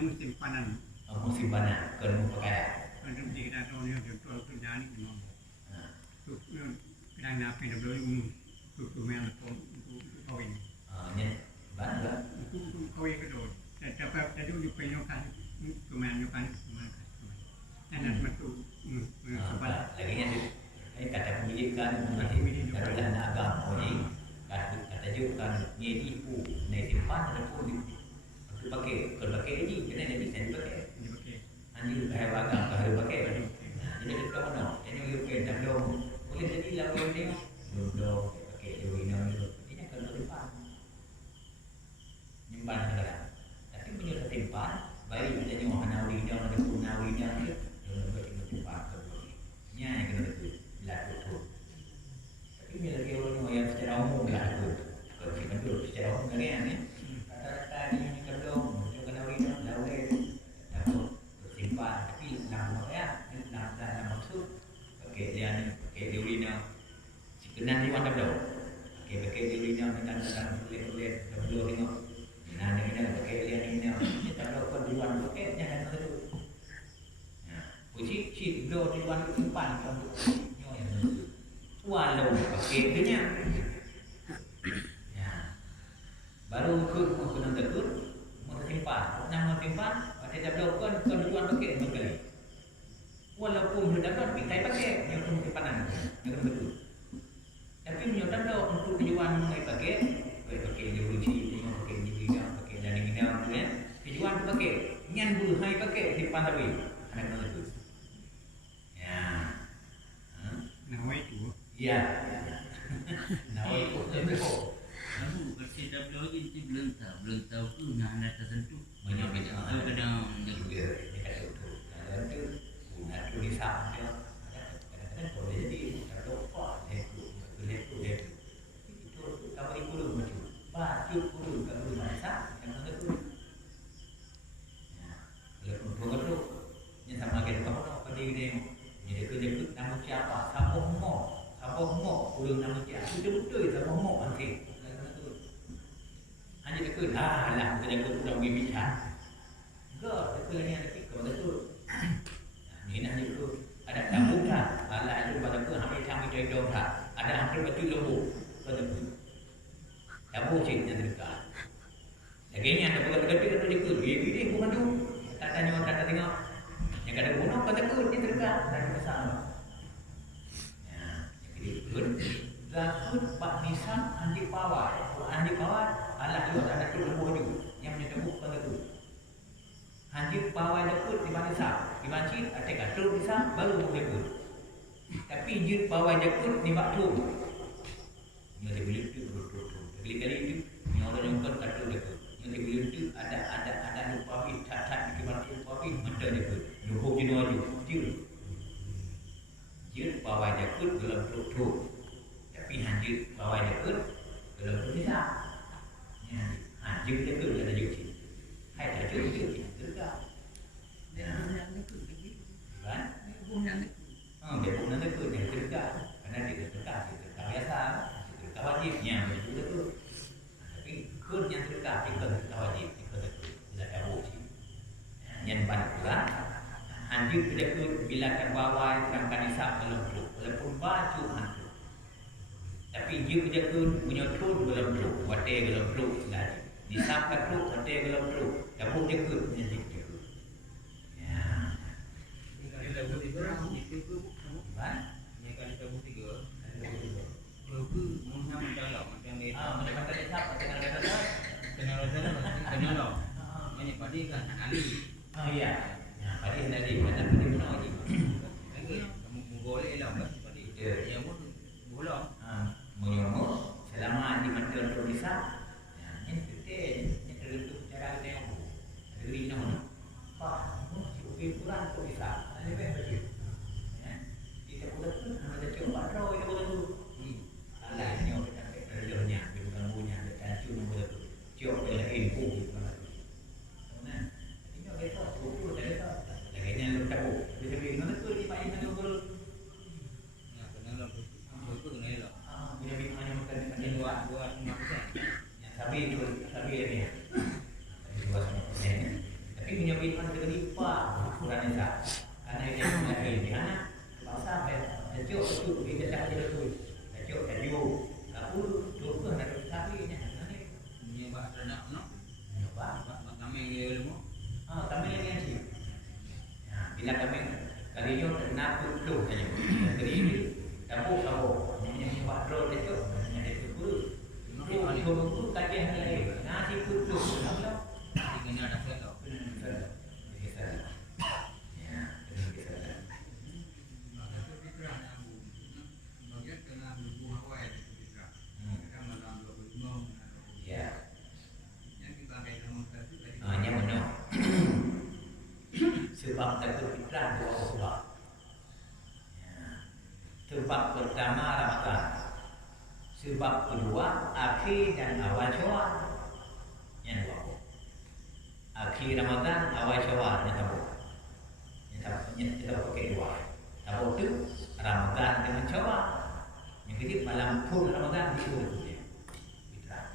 musim panen. Musim panas kena pakai. Untuk di kita tahu ni untuk kerja ni memang. Untuk kadang nak pergi dulu untuk main untuk kawin. Ni banyak. Untuk kawin kedua. Tapi tadi untuk penyokan untuk main nyokan semua. Dan betul. Lagi ni kata pendidikan masih kata anak agama ni kata juga ni ibu ni simpan ada pun pakai kalau pakai ni kena jadi saya pakai. Anjing kayak bagam kalau pakai. Jadi kita mana? Ini you pakai dalam boleh jadi lagu ni dulu pakai dulu ini kalau simpan. Nyimpan kadang. Tapi punya simpan baik kita nyawa nawi dia ada pun nawi dia ni kita simpan dulu. Ni yang kena betul laku tu. Tapi bila lagi orang yang secara umum laku. Kalau kita dulu secara umum ni kata-kata ni kalau kita nawi dia lalu simpan tapi nama ya nama maksud okey dia ni okey dia urina sekenan di mana dah okey pakai dia urina dengan dalam boleh dulu tengok nah ni pakai dia ni kita tahu kan duluan pakai jangan tu ya uji cik dulu duluan simpan kan nyoy walau pakai dia ya baru ke mau tekut mau simpan nama simpan ada blokon kedua pakai sekali. Walaupun sudah dapat kita pakai yang pun simpanan yang betul. Tapi menyodam dah untuk tujuan mengenai pakai juruci, pakai jiwa, pakai dan ini kan. Tujuan pakai nyan bulu hai pakai simpan tapi ada betul. Ya. Nawai tu. Ya. Nawai tu betul. Kamu bersedap lagi belum tahu tu nak tersentuh. Menyampai Kadang dia kata tu. Kalau tu nak tulisan dia kadang-kadang boleh jadi kalau apa dia tu itu kamu ikut macam baju pun kalau masak yang mana tu ya kalau tu ni sama kita kamu apa dia ni dia kerja nama siapa siapa mo urang nama siapa betul siapa mo nanti hanya dekat lah kita dekat sudah berbicara enggak dekat ni ada fikir betul ni nak itu ada tamu tak ala itu pada tu kami cari jodoh tak ada hampir betul lembu betul tamu cik yang dekat lagi ni ada betul-betul tu dekat dia bukan tu tak tanya orang tak tengok yang ada guna pada tu dia dekat dan bersama ya jadi betul zakut pak nisan andi pawai ala itu ada tu lembu tu yang menyebut pada tu Hanjir bawah jakut di mana sah, di masjid ada katul di sah baru boleh pun. Tapi jut bawah jakut di waktu, yang dibeli tu kali-kali itu yang orang yang katul jakut, yang dibeli itu ada lupa fit, tat di mana lupa fit ada jakut, lupa jenuh jut bawah jakut dalam tu, tapi hanjir bawah jakut dalam tu di sah. Hanjir jakut ada jut, hai tak jut. Dia yang itu lagi. Kan? Dia yang itu. Dia pun nanti tu dia terdekat karena dia terdekat biasa, dia terdekat wajibnya betul tu. Tapi kun yang terdekat kita terdekat wajib kita tu tidak ada wajib. Yang banyak pula anjing terdekat bila kan bawah terangkan isap dalam tu, walaupun baju hantu. Tapi dia terdekat punya tu dalam tu, wate dalam tu lagi. Disapkan tu, wate dalam tu, dapur terdekat yang terdekat. lagu tiga itu Kan? yang kali lagu tiga lagu mungkin mendalam macam ni Mereka tak siapa dengan kata kenal lah ini padi kan Ali iya. Ya, padi tadi kata padi benar lagi. lagi kamu boleh lah kan padi yang pun boleh Menyomo selama di mantul tu bisa. Ya, ini kita ni tertentu cara kita yang diri nama. Pak, mungkin kurang tu bisa. Lebih baik. Ya, kita boleh tu ada coba roh itu boleh tu. Alah ni orang tak kerjanya, bukan punya ada cuma boleh tu. Coba dia info gitu. Nah, ini orang itu tu ada lagi yang lebih tahu. Dia bilang mana tu di mana mana boleh. ya kenal lah itu kenal lah Dia bilang hanya makan ini dua semua yang sabi itu sabi ini. Dua sama. Tapi punya Malaysia. Karena dia lagi di mana bangsa Jauh itu kita dah ada tu. Jauh tajuk. Aku lupa nak cari ni. Ni buat ternak nak. Nyoba. Buat kami dia dulu. Kami lagi nanti. Bila kami kali ni nak tutup saja. Jadi dapur kamu yang buat roll itu, yang itu guru. Guru kajian lagi. Nasi tutup. Nanti kena ada saya. Sebab takut fitrah dua sebab. Sebab pertama Ramadan. Sebab kedua akhir dan awal Syawal. Yang dua. Akhir Ramadan, awal Syawal yang tahu. Yang kita pakai dua. Tahu tu Ramadan dengan Syawal. Yang ketiga malam pun Ramadan itu fitrah.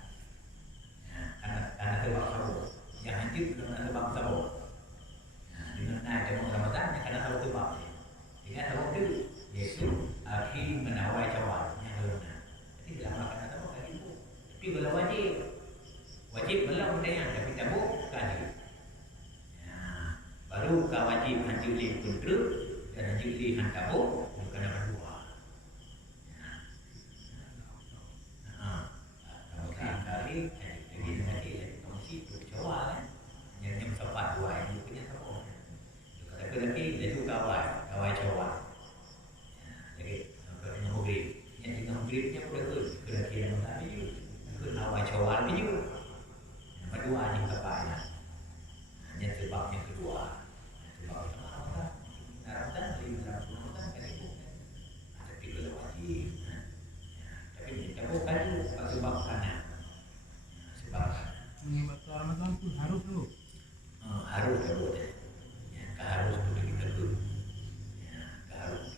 Karena sebab tahu. Yang nanti kerana sebab tahu. Dengan jamu Ramadan kerana tahu sebab. Dengan tahu tu iaitu akhir menawai Syawal yang beruna. Jadi dalam makan tahu kali itu. Tapi belum wajib. Wajib belum dengan tapi tahu kali. Baru kau wajib hanjuli kuntra dan hanjuli hantabu bukan berdua. Kalau kali jadi nanti kongsi tu Syawal yang sempat dua ini punya tahu. Lagi itu kawai Syawal. Jadi kalau maghrib, yang tengah maghribnya boleh ke yang tadi ke kawai Syawal ni juga. Yang kedua ni kapainya. Yang sebab yang kedua. Sebab Ramadan Ramadan kan itu. Tapi kalau wajib. Tapi kita bukan sebab kerana sebab Ramadan tu harus tu. Harus boleh. Harus kita tu. Harus.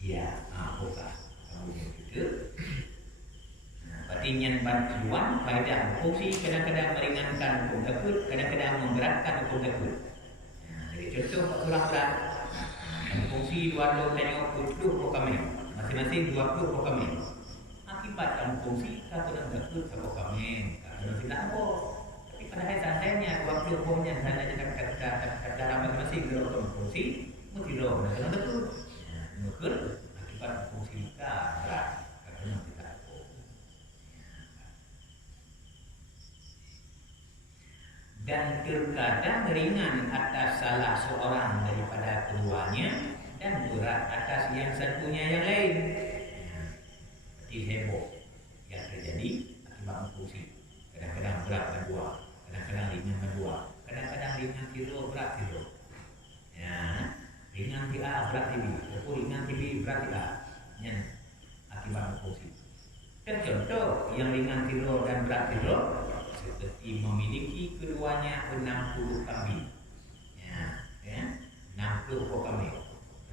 Ya, apakah kamu itu? Berarti yang bantuan faedah fungsi kadang-kadang meringankan hukum takut, kadang-kadang memberatkan hukum takut. Jadi contoh surah berat. Fungsi 20 dan 20 kami. Masing-masing 20 kami. Akibat fungsi satu dan takut satu kami. Tidak apa. Tapi pada dasarnya 20 pohonnya hanya kata masing-masing dalam fungsi mesti roh dan betul. Mungkin akibat fungsi kita berat kerana kita apa. Dan terkadang ringan atas salah seorang daripada keduanya dan berat atas yang satunya yang lain. Seperti heboh yang terjadi akibat fungsi. Kadang-kadang berat kedua, kadang-kadang ringan kedua, kadang-kadang ringan kilo berat kilo. Ya, ringan kilo berat TV, ataupun ringan TV berat kilo. Yang akibat fungsi. Dan contoh yang ringan kilo dan berat kilo seperti memiliki keduanya 60 kambing. Ya, 60 kambing.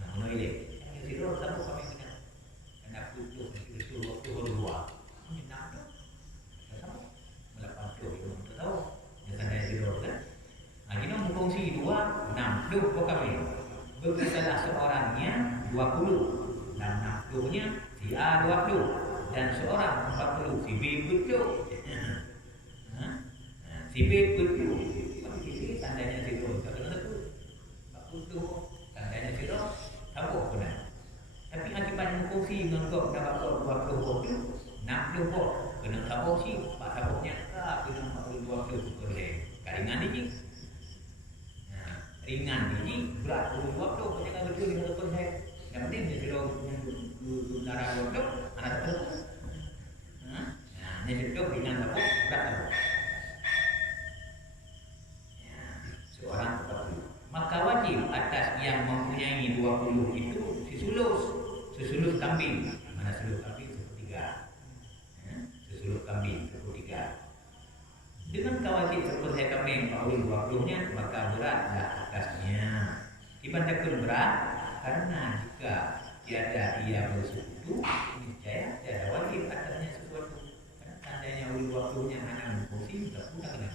Nah, menolak. Yang kilo satu kambing kena. Kena putus itu dua. Fungsi 2, 60 kami. Berkesalah seorangnya 20 dan 60-nya si A 20 dan seorang 40 si B 70. Si B 70. Ini tandanya zero. Kalau itu 40 tandanya zero. Apa pun. Tapi akibat fungsi menganggap dapat 20 60 pun kena sabuk si pak sabuknya kena 20 boleh. Karingan ini ringan ini berat 20 jangan betul dengan betul saya. Yang penting dia sudah darah 20 anak betul. Ini betul ringan sabuk berat sabuk. Seorang 40. Maka wajib atas yang mempunyai 20 itu sesulus kambing. Mana sesulus kambing? Sepertiga. Sesulus kambing sepertiga. Dengan kawajib seperti kambing paul 20-nya maka beratlah atasnya. Dipantakan berat karena jika tiada ia bersekutu niscaya tiada wajib atasnya sesuatu. Karena tandanya ul 20-nya hanya berfungsi tak pula kena.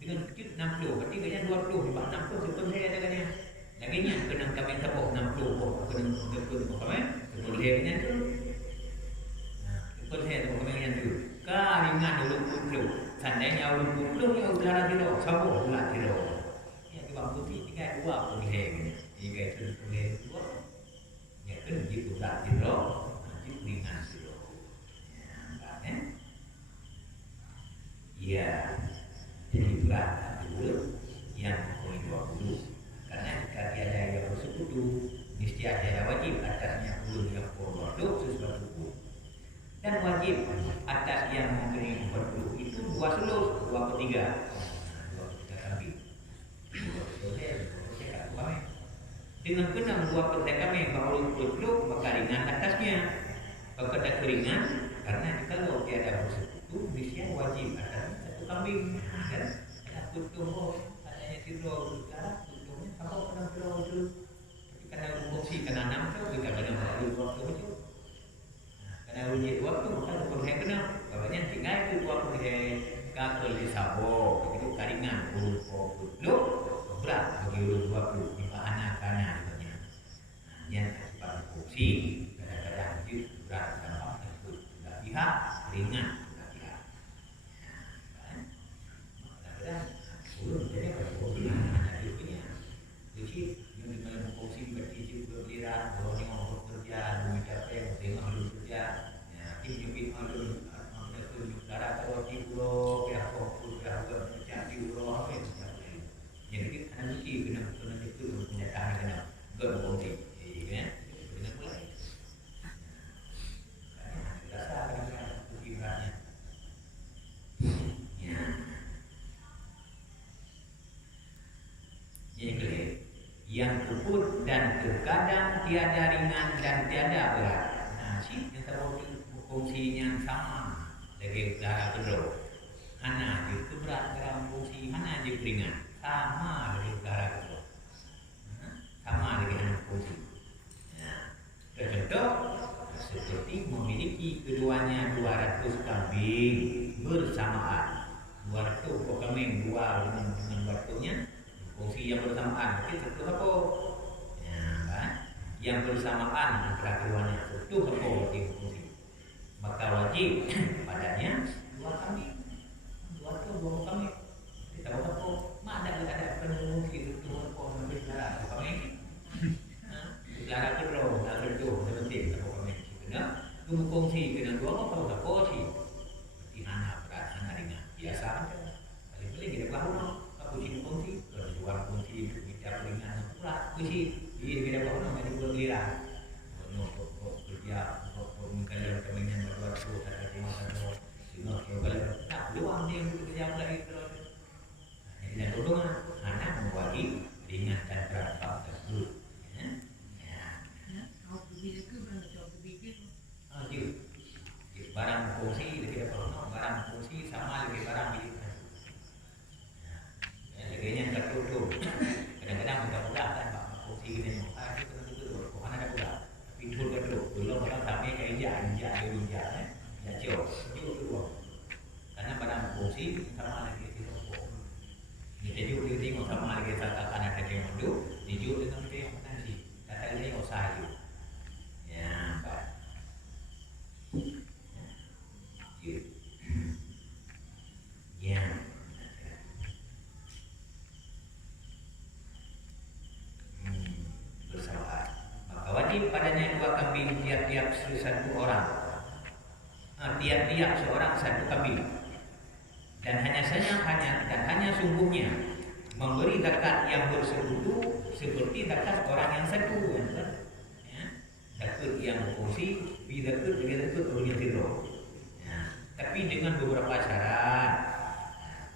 dengan kecil 60, berarti kena 20 sebab 60 sepenuhnya ada kena. Lagi nya kena kami tepuk 60 kena tepuk kami sepenuhnya tu. Sepenuhnya tu kami yang tu. Karingan dulu seandainya dulu yang udara tiro, sabuk ulat tiro. Ya kita bukti tiga dua sepenuhnya. Jika itu sepenuhnya dua, ya kena jitu ulat tiro, jitu ringan tiro. Ya, jadi berat dulu yang poin 20. Karena jika tiada yang bersekutu, niscaya tiada wajib atasnya puluh yang produk sesuatu hukum. Dan wajib atas yang memberi produk itu 2/3, 2/3 kambing. Dengan kena 2/3 kambing bahawa produk maka ringan atasnya. Kalau ada keringan, karena kalau tiada bersekutu, niscaya wajib atas satu kambing. Dan tutup adanya tidur darah tutupnya kalau kena tidur itu kena fungsi kena 6 tu kita kena waktu itu kena uji waktu kalau boleh kena bawanya tinggal itu waktu dia kakul di sabo itu karingan lu berat bagi lu waktu di bahana kana katanya yang cepat fungsi kadang-kadang itu berat sama itu sudah pihak ringan jadi berfungsi ada punya jadi yang dimana berfungsi berkicau berlirah orang yang mau bekerja mencapai tengah dulu kerja tim jupit malu mengatur darah kalau di pulau pihak fokus pihak kerja di pulau apa yang mencapai jadi kita nanti kena itu kenyataan kena berfungsi kan dengan mulai rasa kadang-kadang pikirannya yang kebut dan terkadang tiada ringan dan tiada berat. Nah, si yang terwakil fungsinya sama dengan darah kedua. Hana je berat dalam fungsi, hana je ringan, sama dengan darah kedua. Sama dengan fungsi. Nah, contoh seperti memiliki keduanya 200 kambing bersamaan. 200 kambing dua dengan waktunya. Fungsi yang bersamaan itu apa? Ya, kan? Yang bersamaan antara keduanya itu apa fungsi? Maka wajib padanya 2 kambing. 2 kambing. Kita tahu apa? Mana ada fungsi itu apa berdarah kambing. Darah kedua, darah kedua penting apa kambing itu. Nah, tunggu fungsi dengan 2 apa sih? Di mana berat, mana ringan. Biasa aja. Paling kita tahu kucing fungsi, kedua fungsi kita ringan pula kucing. Jadi kita bawa nama di bulan lirah. Untuk kerja, untuk mengkalir kambingnya berdua tu, ada cuma satu. Sehingga kalau tak doang dia untuk kerja lagi terus. Jadi dan tolong anak membagi ringan dan berat tersebut. Kau pergi ke mana? Kau pergi ke? Barang fungsi kita bawa barang fungsi sama dengan barang milik. Kayaknya tertutup. Kadang-kadang budak-budak kan pak fungsi ini itu tertutup. Bukan ada budak. Pintu tertutup. Belum orang sampai ke injak ya jauh. Itu kedua. Karena barang fungsi sama lagi di rokok. Kita juga tengok sama lagi katakan ada yang mundur. Dijuk dengan dia yang menanti. Kata dia yang usaha juga. Ya, pak. Ya. Bersamaan. Maka wajib padanya 2 kambing tiap-tiap satu orang. Tiap-tiap seorang 1 kambing. Dan hanya sungguhnya memberi zakat yang bersekutu seperti zakat orang yang satu. Ya. Zakat yang berfungsi, zakat orang yang tidur. Ya. Tapi dengan beberapa syarat.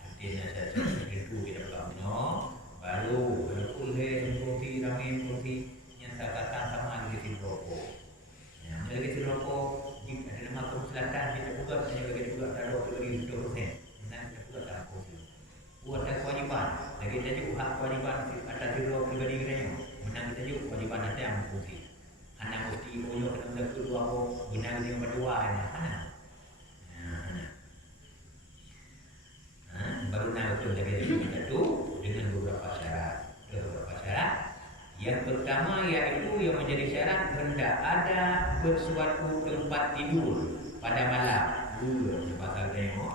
Artinya saya itu kita berkata baru boleh fungsi ramai fungsi yang saya katakan sama dengan rokok. Ya, dengan rokok jika ada nama keselatan kita buka hanya bagi buka taruh bagi 20%. Dan kita buka dalam fungsi. Buat kewajiban, lagi kita juga hak kewajiban atas diri pribadi kita ni. Menang kita juga kewajiban ada yang fungsi. Anak mesti punya kena kedua benar yang berdua anak. Baru nak pun dari itu dengan beberapa syarat. Yang pertama yaitu yang menjadi syarat hendak ada bersuatu tempat tidur pada malam. Pasal tengok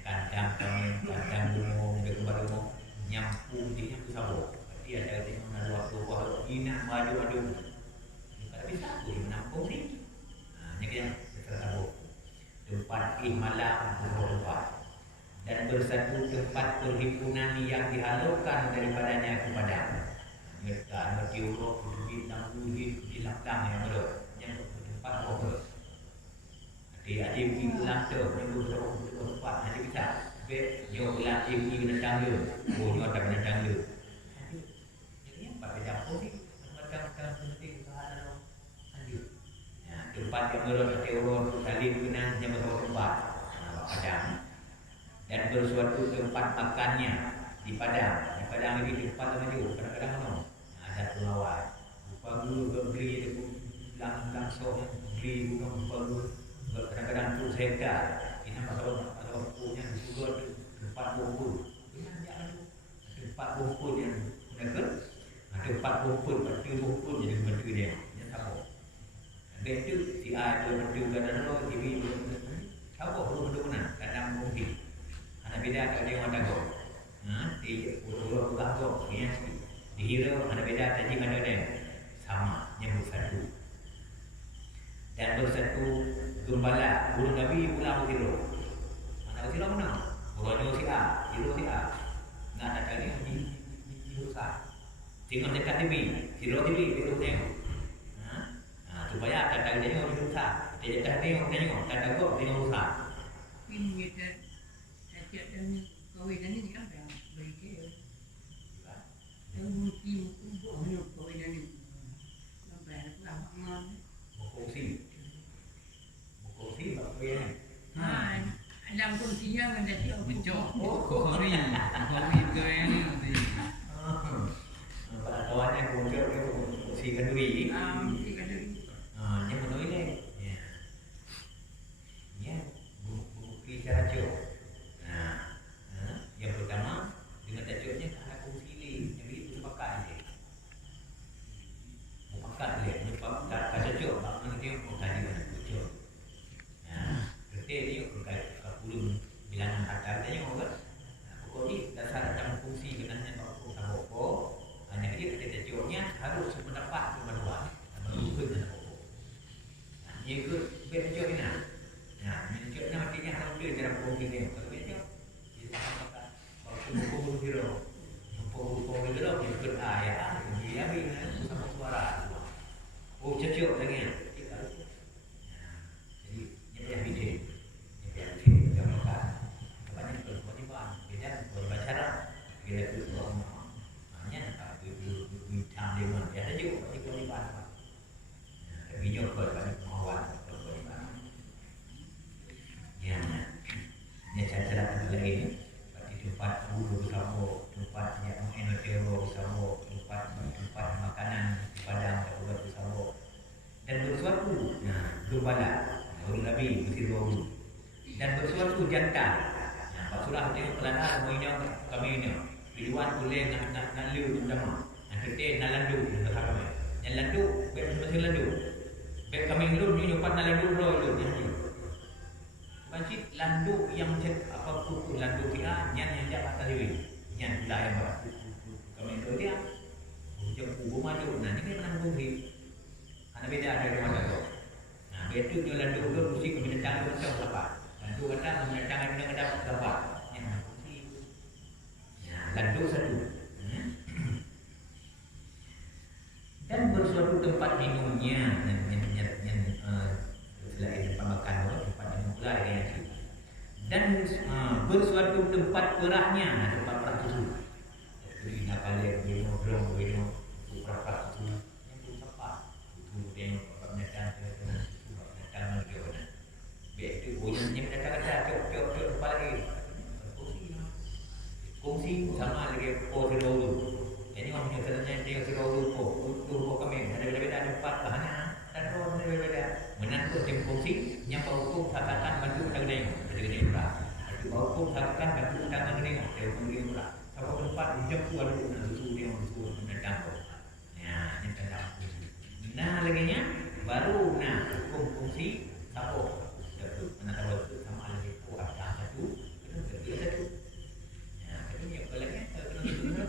kandang gunung dekat rumah nyampung dia tu sabuk. Dia ada tengok ada waktu buat inak maju. Tak bisa tu menampung ni. Ni kan sabuk. Tempat malam tempat dan bersatu tempat perhimpunan yang dihalukan daripadanya kepada mereka ngerti urut di belakang yang ada yang tempat over dia ada di belakang tu yang tempat ada kita dia ulang pergi kena tangga dia tak kena tangga jadi apa beda apa sih macam penting usaha lanjut tempat yang menurut teori salin kenal yang tempat padang dan bersuatu tempat makannya di padang ini tempat maju kadang-kadang ada pengawal lupa guru beri itu langsung beri lupa guru kadang-kadang tu sekar ini pasal punya juga tempat kumpul tempat kumpul yang benar tempat kumpul jadi benda dia yang sama betul si A tu kadang-kadang TV apa belum kadang mungkin anak beda kat dia orang tahu di urut tahu ni di hero ada beda tadi mana dia sama yang bersatu dan bersatu gembala burung nabi pulang hero mana hero mana burung si A hero si A nak ada kali di rusak tengok dekat TV hero tengok supaya kadang dia tengok rusak dia dah tengok kadang tengok rusak ini kita setiap dan kawin ini kan dah baik ya. Yang mungkin boleh kawin ini sampai lama man. Berkongsi apa yang? Dalam kongsinya kan dah siap. Mencok kawin ke ini nanti. Kawan yang kongsi kenduri. Si kadang. Yang betul ini. Ya. Bukti cara cok. Yang pertama dengan cocoknya tak ada kongsi ni. Jadi itu pakai je. Pakai je. Tak cocok. Mana dia pakai dia cocok. Ketika dia pakai kapulun bilangan kata dia orang. Pokok ni dasar dalam kongsi dengan apa pokok. Hanya dia kata cocoknya harus sependapat berdua. Bukan dengan pokok. Ia ikut cocok ni nak. Cocok ni artinya harus dia cara kongsi dia. Kalau dia Buku hero, buku hero yang beraya, dia bina sama suara. Oh cocok lagi. Jadi dia bina, dia makan. Banyak kewajiban, beda kewajiban cara. Dia tu hanya itu dia ada juga kewajiban. Video kewajiban kemauan kewajiban. Ya, ini cara lagi. Tempat bulu bersama, tempat yang mengenotero bersama, tempat makanan di padang bersama dan bersuatu gembala baru Nabi bersama dan bersuatu jantan. Pak Surah tengok pelana moinnya kami ini di luar boleh nak lu utama nak kita nak landu nak kami yang landu masih landu baik kami lu ni nyupat nak landu roh lu ni masjid landu yang apa kuku landu dia yang jabat tadi yang wilayah barat kami itu dia jauh kubu maju nah ini kan menang bumi ada beda ada rumah dago nah betul dia landu tu mesti kami datang tu macam apa landu kata mendatang kami nak dapat apa yang mesti ya landu satu dan bersuatu tempat minumnya yang selain tempat makan tempat minum pula yang dan bersuatu tempat perahnya tempat perah susu jadi nak kalian minum perah susu yang belum tepat itu dia penyataan biar itu yang kata-kata cok tempat lagi kongsi sama lagi po dulu jadi orang punya katanya dia dulu po kami ada beda-beda tempat bahannya dan orang beda-beda menantu tim kongsi yang hukum catatan bantu ada gede berat itu bawa pun harapkan kat tangan ni dia panggil pula. Kalau tempat hujung tu ada susu dia mendatang. Ya, ini tentang fungsi. Nah lagi nya baru fungsi sabo. Satu mana tahu sama ada itu ada satu, kedua satu. Ya, kedua yang lagi kena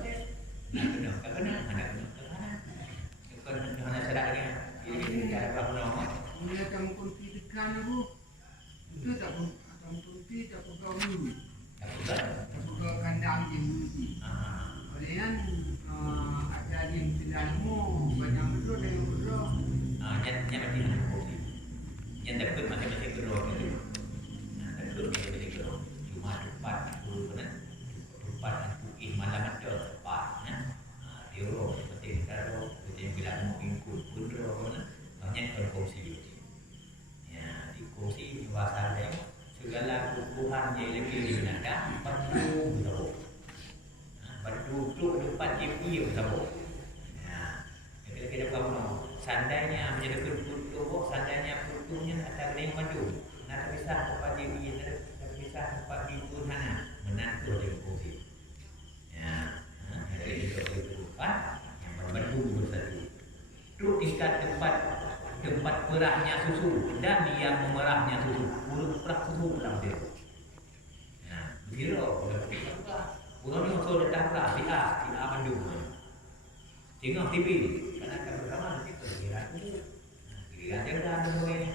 cara apa Mula kamu kunci tekan ibu, itu tak kunci tak pukau dulu, tak pukau kandang tinggi. Oleh kan ada di dalammu banyak betul dari betul. Yang mesti ada kunci. Yang dapat macam-macam kedua itu. Dapat macam-macam kedua. Cuma tempat dulu benar. Tempat itu malam ada tempat. Diorang seperti kalau kita bilang mau ikut pun banyak berfungsi. Ya, di kursi bahasa lain segala kebutuhan yang lebih digunakan perlu betul. Perlu depan GPU betul. Ya, kita kamu seandainya menjadi perlu seandainya perlunya ada yang maju. Nak bisa tempat GPU, nak bisa tempat GPU mana menantu di kursi. Ya, jadi itu yang berbentuk bersatu. Itu tingkat tempat perahnya susu dan yang memerahnya susu. Urut perah susu dalam dia. Ya, begitu. Urut ni usul datang perah si A bandung. Tengok TV. Karena kan bersama nanti kira dia dah ada begini.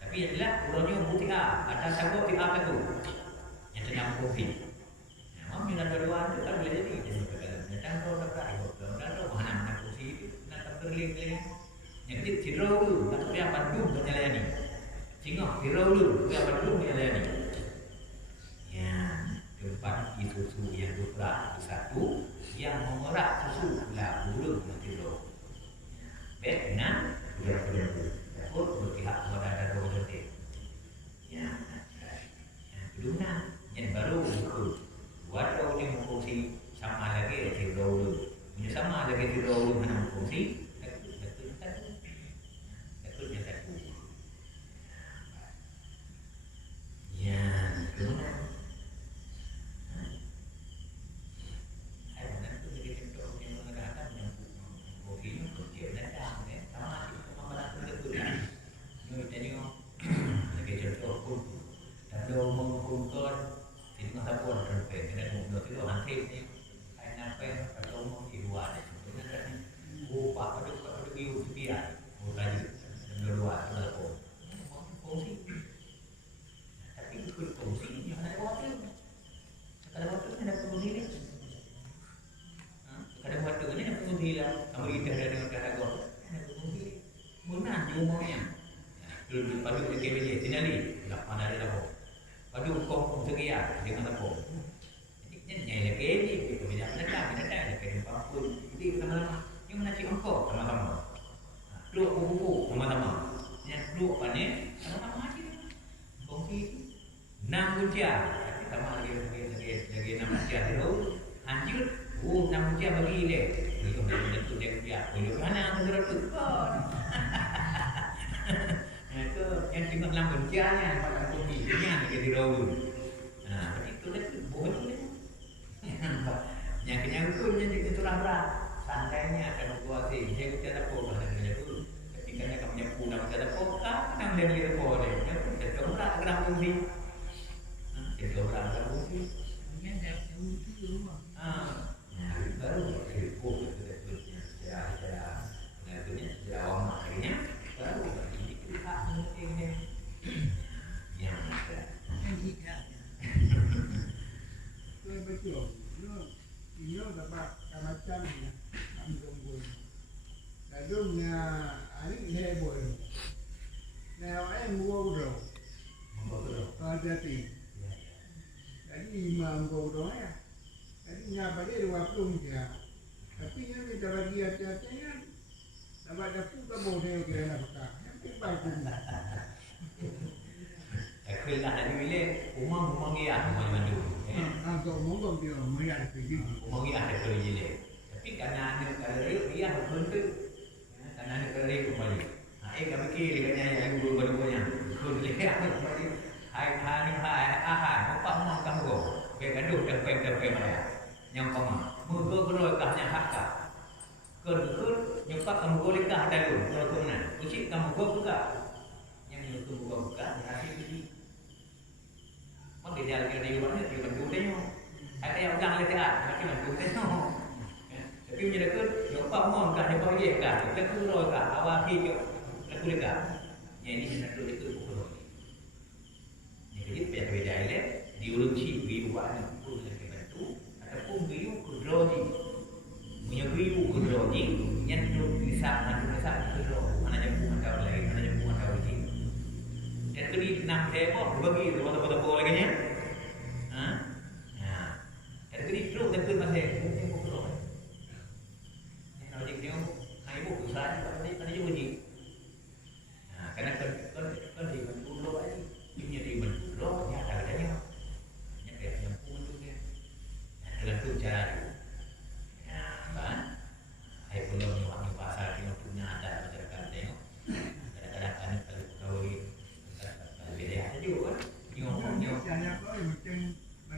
Tapi yang jelas urutnya bukti A. Ada sanggup si A itu. Yang sedang kopi. Memang dengan berdua itu kan boleh jadi. Dan kalau dapat ikut, mana kursi itu nak terkeliling-keliling. Yang kecil tirau dulu, tapi yang Bandung menyelani. Cingok tirau dulu, yang Bandung menyelani. Ya, tempat susu yang berperak satu, yang memerak susu lah bulu tirau. Benar, sudah takut berpihak kepada darah detik. Ya, yang kedua, yang baru itu buat orang yang fungsi sama lagi tirau dulu. Sama lagi tirau dulu mana fungsi. gaduh tempe yang koma. Muka beroi kahnya hakka. Ker nyepak kamu boleh kah dalu kalau kena. Ucik kamu buka. Yang itu buka hasil ini. Mak dia jalan ke dia mana dia bantu dia. Ada yang jangan letak, macam bantu dia. Tapi menjadi ke nyepak mon kah nyepak ye kah. Kita beroi kah awak hidup aku dekat. Yang ini satu itu beroi. Jadi beda-beda le diurusi biuan pun lagi bantu ataupun biu kudroji punya biu kudroji yang tu bisa kudro mana jampu atau lagi mana jampu atau uji dan tu di enam tebo bagi foto-foto lagi nya dan tu di terus dan tu masih mungkin kudro yang uji dia hai bu usah pada uji karena kan di bantu lo aja punya di bantu lo ya ada yang pun tu dia dalam tu cara ya kan hai belum nyuami pasar dia punya ada masyarakat tengok kadang-kadang kan kalau beda aja juga kan nyok Saya kau macam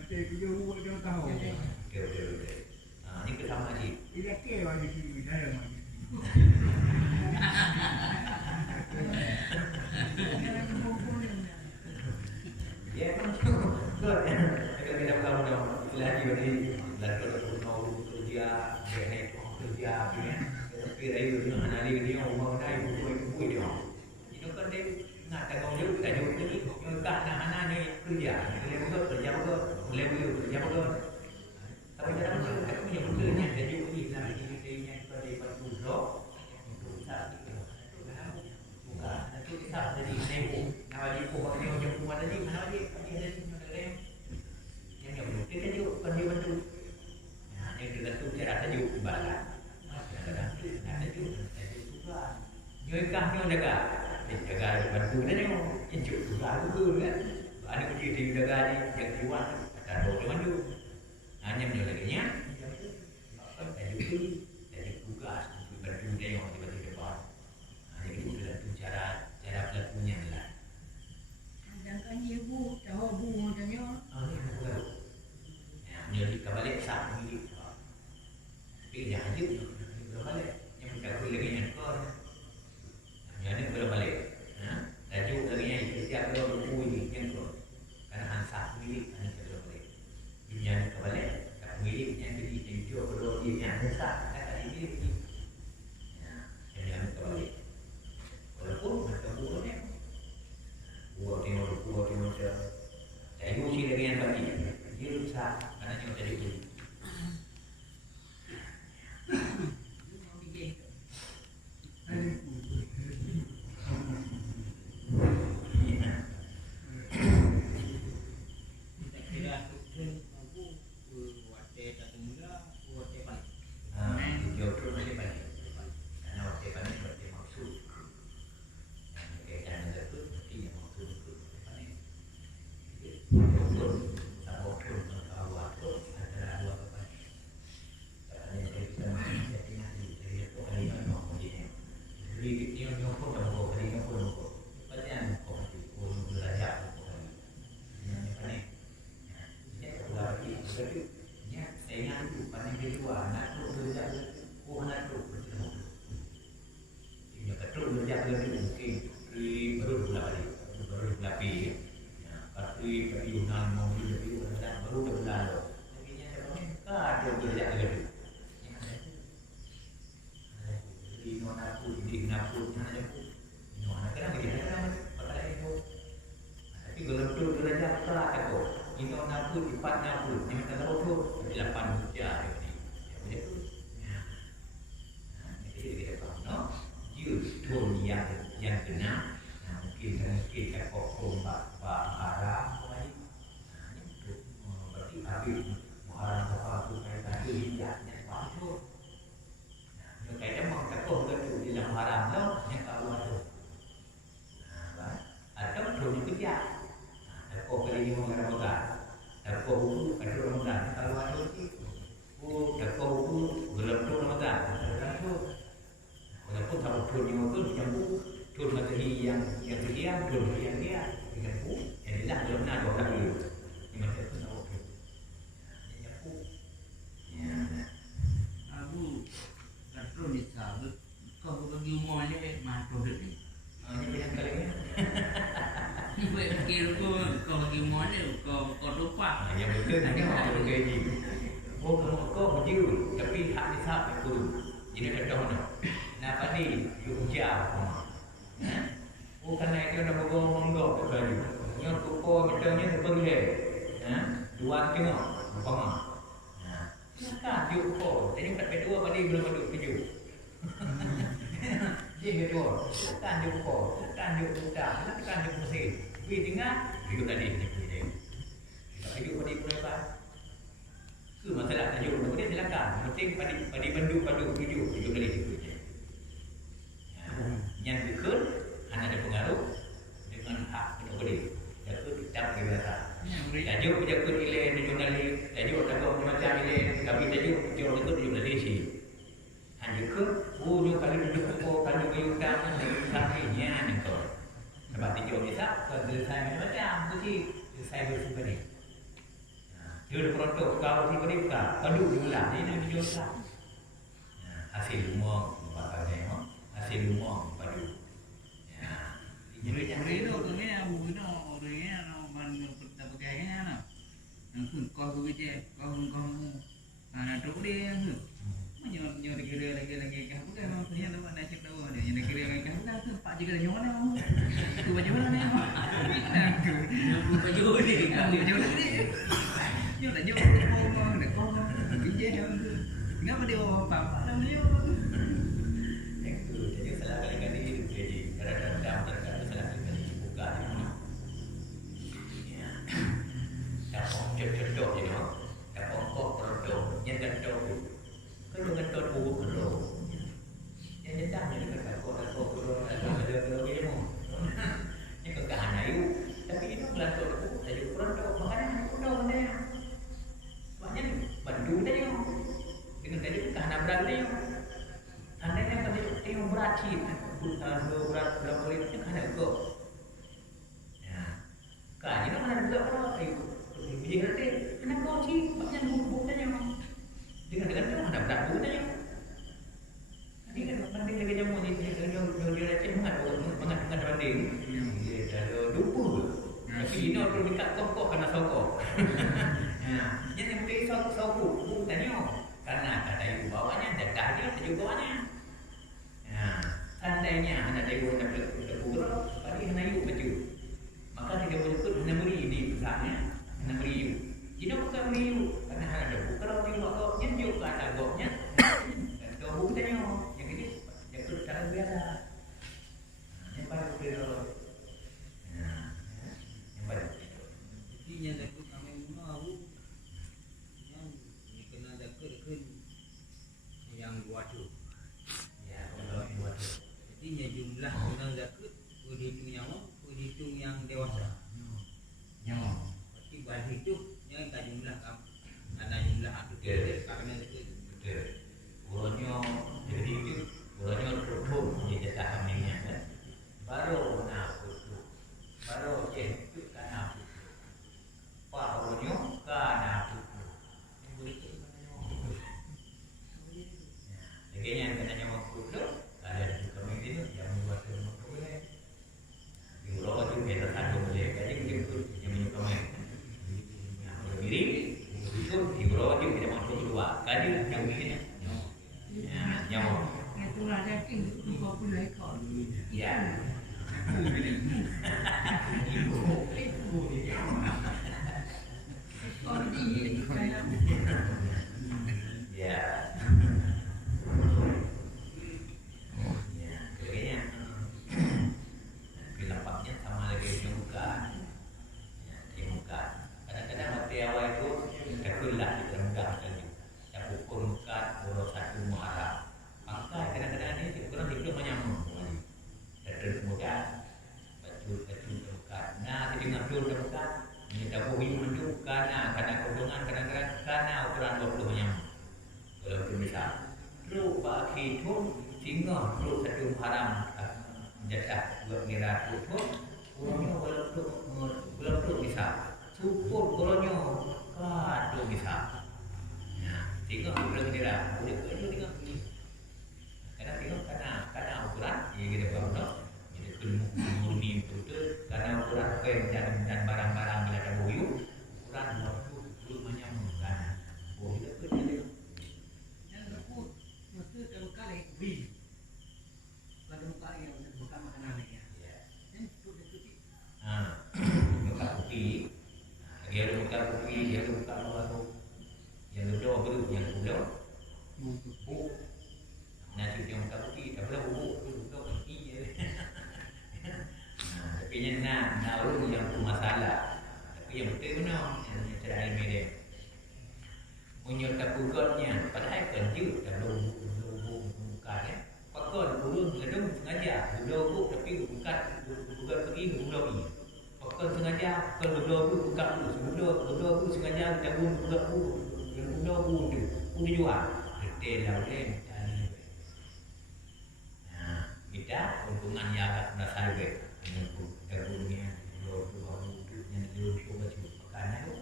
kerja buat dia tahu. betul ini kesama sih Ia ke wajib sini saya maju. ya kan betul kita kalau dah lagi ni lalu kalau kerja kerja punya tapi rayu ni mana dia umur dah ibu dia itu kan dia nak tanggung jawab tak jawab lagi yang tak nak anak ni kerja kerja kerja tapi dalam tu aku punya benda ni dia juga ni lah dia pada bantu dok bukan itu kita jadi nebo nak bagi pokok dia macam buat tadi mana lagi ada yang kita juga kan dia bantu yang kita tu cara saja ibarat kadang-kadang ada juga nyoi kah jaga bantu dia ni yang juga tu kan ada kerja di jaga ni yang jiwa ada dok bantu hanya menyoleknya jadi tugas untuk bantu dia yang di depan jadi itu cara pelakunya lah Jangan ibu tahu bu macamnya. ini bukan jadi kembali saat ini tapi jangan juga berbalik yang berkata lagi yang kau jadi berbalik laju lagi yang setiap kalau buku ini yang kau karena hansa milik hanya berbalik dunia ini kembali tak milik yang jadi yang jual perlu dia yang hansa kata ini yang kembali walaupun mereka buatnya buat tengok saya usi lagi yang bagi dia rusak karena dia jadi itu yang kena mungkin tak kok haram berarti habis haram apa tu kaitan hijabnya waktu kaitan mau tak kok tu dalam haram tu yang kau tu atau belum kerja tak kok beli mau Ramadan tak kok buku pada Ramadan kalau ada tak kok buku belum Ramadan walaupun kalau tujuh itu nyambung tujuh materi yang dia tujuh yang dia dengan bu yang tidak belum nak orang dulu ini macam tu nak pergi rumah dia matu dia. Ini pilihan kali ni. Pergi kau pergi rumah dia kau lupa. Yang betul nak kau gaji. Kau baju tapi hak ni sahab aku. Ini contoh ni. Nak tadi yuk jauh. Kerana itu nak bawa monggok ke baju. Yang kupo betulnya terpergi. Dua tengok. Paham? Silakan yuk kupo. Jadi tak berdua pada belum ada tuju. Dia kedua. Silakan yuk kupo. Silakan yuk budak. Silakan yuk mesin. Pergi tengah. Yuk tadi. Tak yuk pada berapa? Itu masalah tak yuk. Kemudian silakan. Penting pada bandu tuju. Yuk tadi. Yang berikut ada pengaruh dengan hak boleh. Jadi kita berbiasa. Tajuk penjaga nilai jurnalis, tajuk tajuk macam nilai, tapi tajuk itu jurnalis. Hanya ke, kalau duduk kalau berhutang dengan sampingnya nikah. Sebab tajuk ni tak, kalau saya macam-macam, mesti saya bersuka ni. Dia ada perontok, kau si beri bukan, kalau diulang, dia nak dijual. Hasil rumah, hasil rumah padu. Jadi itu orangnya man tak pakai kan? Angkut kau kerja, kau anak tu dia angkut. Nyor kira lagi kan bukan orang punya dapat nak cakap tahu dia. Yang kira lagi kan bukan tu pak juga nyor mana kamu. Tu baju mana ni? Baju ni, baju ni. Nyor dah nyor kau kerja dia. Kenapa dia bawa papa nama dia? Jadi salah kali-kali jadi kadang-kadang salah kali buka Cocok je no. Tak pokok produk yang cocok. Kalau cocok buku produk. Yang jedak ni dekat kau produk ada dia mo. Ni kegahan ayu. Tapi itu kelas buku tajuk produk makanya produk dia. Sebabnya bantu dia. Dengan tajuk kegahan berat dia. Andainya pada yang berat sih, berat boleh itu kan ada. Ya. Kan ini mana juga kalau Biji ngerti, kenapa kau sih banyak buku tanya? Dengan tu ada berat buku tanya. Nanti kan penting lagi jamu ni dia leceh banget banding. Dia dah lupa. Tapi ini orang dekat kau kena sokok. Jadi boleh sokok buku tanya. Karena kata ibu bawanya dekat dia tajuk bawanya. Seandainya anak ibu nak buku pada kena ibu baju. Maka dia boleh ikut kena beri di pesannya. Nak beri jika bukan beri karena ada buku kalau tengok kau nyenjuk ke atas goknya kau buku tanya yang ini yang tu cara biasa yang pada beri yang pada Jadi yang takut kami rumah yang kena takut yang dua tu. ya kalau dua tu Jadi jumlah kena takut dihitung yang dewasa. nyawa Buat hidup yang tak jumlah ada jumlah tu kerana itu Urutnya jadi itu urutnya terpuk jadi tak kaminya kan baru nak putu baru itu kan putu pak urutnya kan putu yang boleh cakap jadi yang kena nyawa putu ada di kami itu yang buat rumah boleh di urut itu kita satu boleh jadi itu yang menyukai diri itu dibro itu kita masuk keluar tadi yang begini nyawa Itu lah dia king kau pun lekor. ya Kau di kayak ya kayaknya bilapaknya sama lagi di muka di muka kadang-kadang hati awal itu terkulah di rendah saja yang pukul muka boros satu muharram maka kadang-kadang ini kurang hidup menyambung dan kemudian baju muka nah jadi ngatur muka minta bui menduka nah karena kodongan kadang-kadang karena ukuran 20 menyambung kalau itu misal lu bagi itu tinggal lu satu muharram jatah buat nira itu orangnya belum bisa support orangnya kado bisa ya tinggal belum nira boleh itu tinggal karena tinggal karena ukuran Ia kita buat no. Kita kena ni tu karena ukuran pen dan barang-barang bila ada boyu, ukuran waktu belum menyambungkan. Boyu itu dia. Yang aku mesti kalau kali bi. Pada muka yang bukan makanan lagi. Yang tu dia tu. Muka putih. Dia ada muka putih, dia ada muka baru. Yang kedua baru yang kedua. Bubuk. Nasi yang muka putih, tak boleh bubuk tu putih je. Tapi yang nak yang tu masalah. Tapi yang betul benar yang cara ilmu dia. Punya takutnya padahal kerja kalau buka ya. Pakon turun ledung sengaja. Dulu tapi bukan pergi dulu ni. Pakon sengaja kalau dulu buka dulu sengaja tabung buka yang dulu tu jual. Detail lah boleh. Nah, kita untungan yang agak nasal ke. Tabungnya dulu yang dulu baju makanan tu.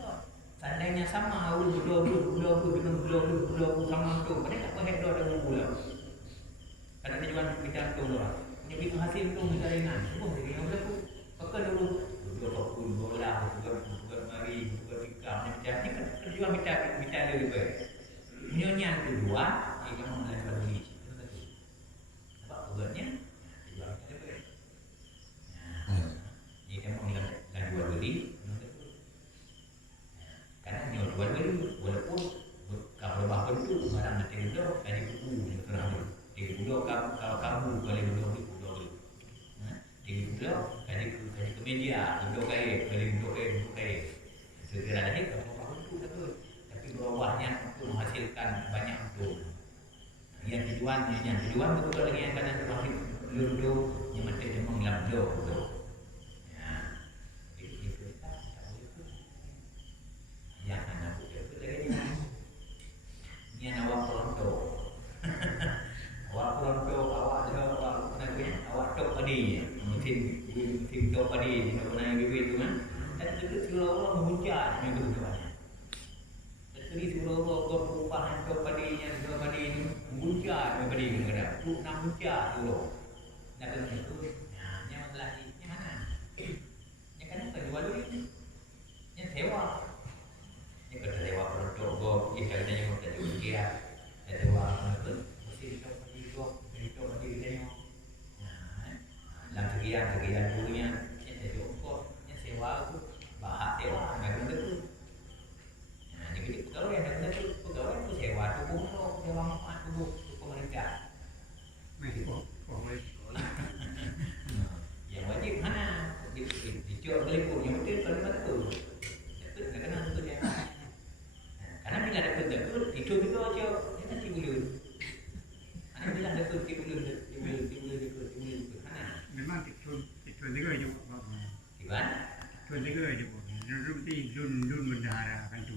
Seandainya sama dulu sama tu, mereka tak boleh dua dengan gula. Karena tujuan kita tu lah. Punya bidang hasil tu jaringan. Semua jadi yang berlaku. Pakai dulu bola, mari, tikam. Jadi tujuan kita lebih baik. Nyonya tujuan, kita mau melakukan beli. Sebab tujuannya tujuan kita lebih baik. Jadi kita mau melakukan jual beli. Karena jual beli walaupun kalau bahkan itu barang nanti itu dari buku yang terakhir. Di buku kalau kamu boleh buku di buku dari ke media buku kayak segera ada kalau itu betul. Tapi bawahnya untuk menghasilkan banyak untuk yang tujuan betul lagi yang kadang termasuk ludo yang macam dia menggelam do. Tim tok padi nak bibit tu kan. Dan itu surau menghujat yang keduanya. Jadi surau perubahan tok padi yang dua padi ni menghujat padi kadang-kadang. Tu nak hujat surau. Nak kena itu. Yang lelaki yang mana? Yang kan jual duit. Yang sewa. Yang kena sewa produk gop, yang kena yang kena jual dia. Yang sewa apa? Mesti tok padi dia. Dalam kegiatan dulunya yang jadi ongkos, yang sewa itu bahas sewa, nggak benar tu. Nah, jadi pegawai yang benar tu pegawai itu sewa tu sewa manfaat tu pemerintah. Yang wajib mana? Dijual beli pun yang betul kalau betul. Betul, nggak kena betul dia. Karena bila ada kerja tu itu juga aja, dia nanti boleh. Karena bila ada kerja boleh. Memang itu juga juga. Gimana? Itu juga juga. Dun bendahara kan tu.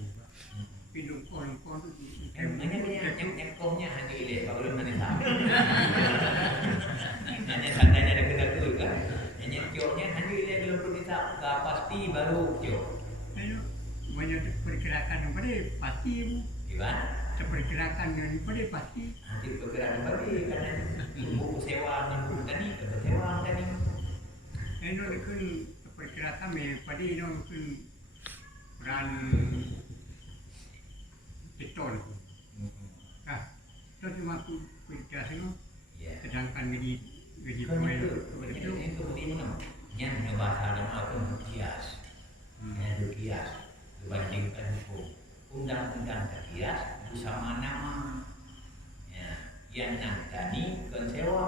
Pindung kon tu. Yang kohnya hanya ile, baru mana tahu. Hanya santainya ada kena tu kan. Yang joknya hanya ile belum perlu kita pasti baru jok. Banyak perkirakan yang pada pasti. Gimana? Perkirakan yang pada pasti. Nanti perkiraan bagi karena buku sewa dengan buku tani, sewa tani. Ini kan perkirakan pada ini kan peran betul. Ah, itu cuma aku perkirakan. Sedangkan gaji pemain itu di mana? Yang bahasa dalam aku kias, yang kias dibandingkan hukum. Undang-undang kias bersama nama. Yang nak tani kan sewa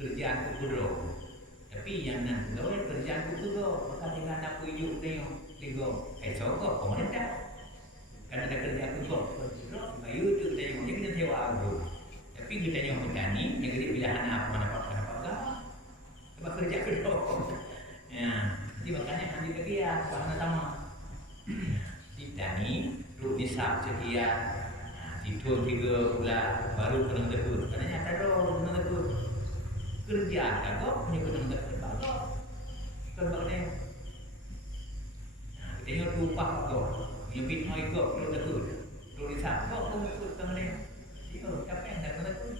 kerjaan kudo. Tapi yang nak kudo kerjaan kudo maka dengan nak pujuk dia tigo esok kok pemerintah kan ada kerja kudo bayu tu dia yang kita sewa aku. Tapi kita yang petani yang kita pilihan apa enggak sebab kerja kudo. Ya, jadi makanya nanti kerja sama. Di tani lu nisab sekian tidur 3 bulan baru kena tegur. Katanya tak ada kena tegur. Kerja tak kok punya kena tegur bagus. Sebab ni. Kita yang upah kok, yang bit noi kok kena tegur. Tulisan kok kena tegur tengah ni. Siapa yang tak kena tegur?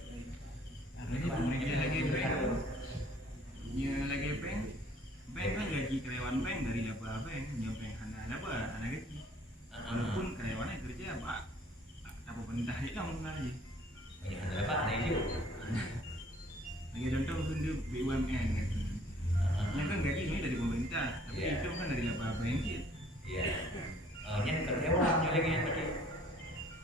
Ini Entah hilang lagi. Banyak yang dapat naik je. Bagi contoh mungkin dia BUMN kan. Yang kan gaji sebenarnya dari pemerintah, tapi itu kan dari apa-apa yang kita. Ya. Yang tersewa lagi yang tadi.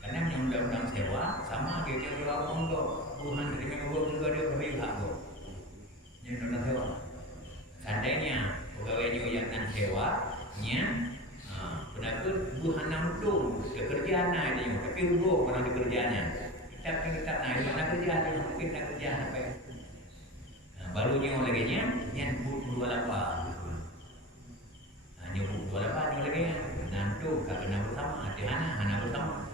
Karena yang undang-undang sewa sama kayak sewa monggo. Bukan dari monggo juga dia beri hak go. Yang undang sewa. Seandainya pegawainya yang nan sewanya benar-benar bukan namdung kerjaan aja, tapi rugo orang kerjaannya. Kita naik mana kerja dia mungkin nak kerja apa? Barunya lagi nya yang 28. Hanya 28 lagi nya. Nantu kena bersama, ada anak bersama.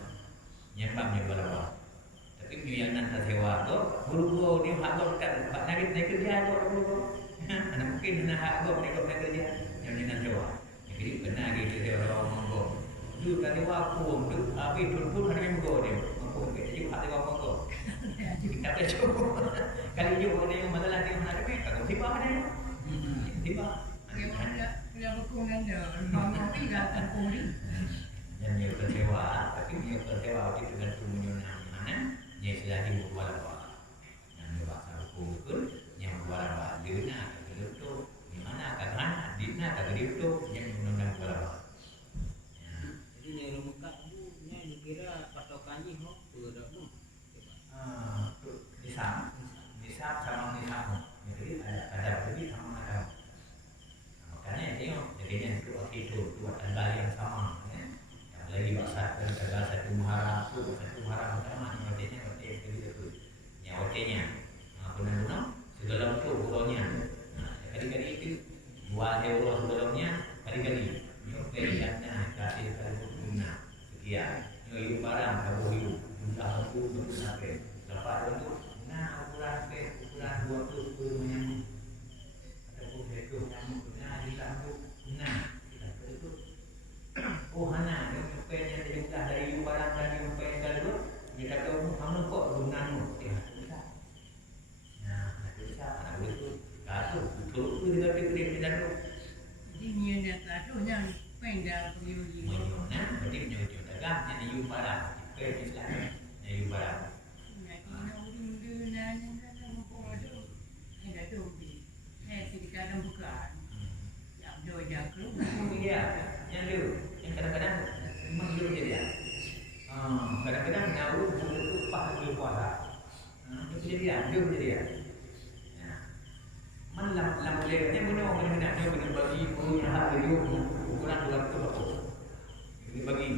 Nyembang 28. Tapi yang nan sewa tu, rugo dia hak go tak naik kerja tu rugo. Anak mungkin nak hak go mereka kerja yang nan sewa. Jadi benar gitu dia orang monggo. Dulu kali waktu untuk habis pun ada monggo dia. Monggo jadi hak dia monggo. Kita pecu. Kali juga ada yang masalah dia mana ada kalau tiba ada. Tiba. Yang hukuman dia, bangun tiga tahun ni. Yang dia kecewa, tapi dia kecewa itu dengan tujuan mana? Dia sudah dibuat apa? Yang dia bahasa hukum, yang buat apa? Dia nak itu di mana? Karena di mana? Kalau itu yang undang buat apa? Jadi yang rumah tu, yang dikira patokannya hok berapa tu? Nisab sama nisab. Jadi ada lebih sama ada. Makanya tengok jadinya itu buat tanda yang sama. Yang lagi bahasa tanda satu muharam sama yang wajahnya wajah itu. Yang wajahnya guna segala itu ukurnya. Kali-kali itu buat Allah sebelumnya kali-kali. Nyokainya kasih guna sekian. Nyoi barang kamu hidup. Sudah aku berguna. Lepas itu ukuran 20 menyambut ataupun betul nyambut disambut itu hana yang supaya dia dari barang dari supaya kalau dia kata kamu kok gunamu bisa itu satu itu dia tidak Jadi ni dia kata yang pendal penyuji. berarti menyuju dagang yang diu barang itu Islam diu barang. Iya, yang kadang-kadang memang belum jadi ya. Kadang-kadang nahu itu pas di puasa. Itu jadi ya, belum jadi ya. Mana bolehnya mana dia bagi punya hak video ukuran 200 ini bagi.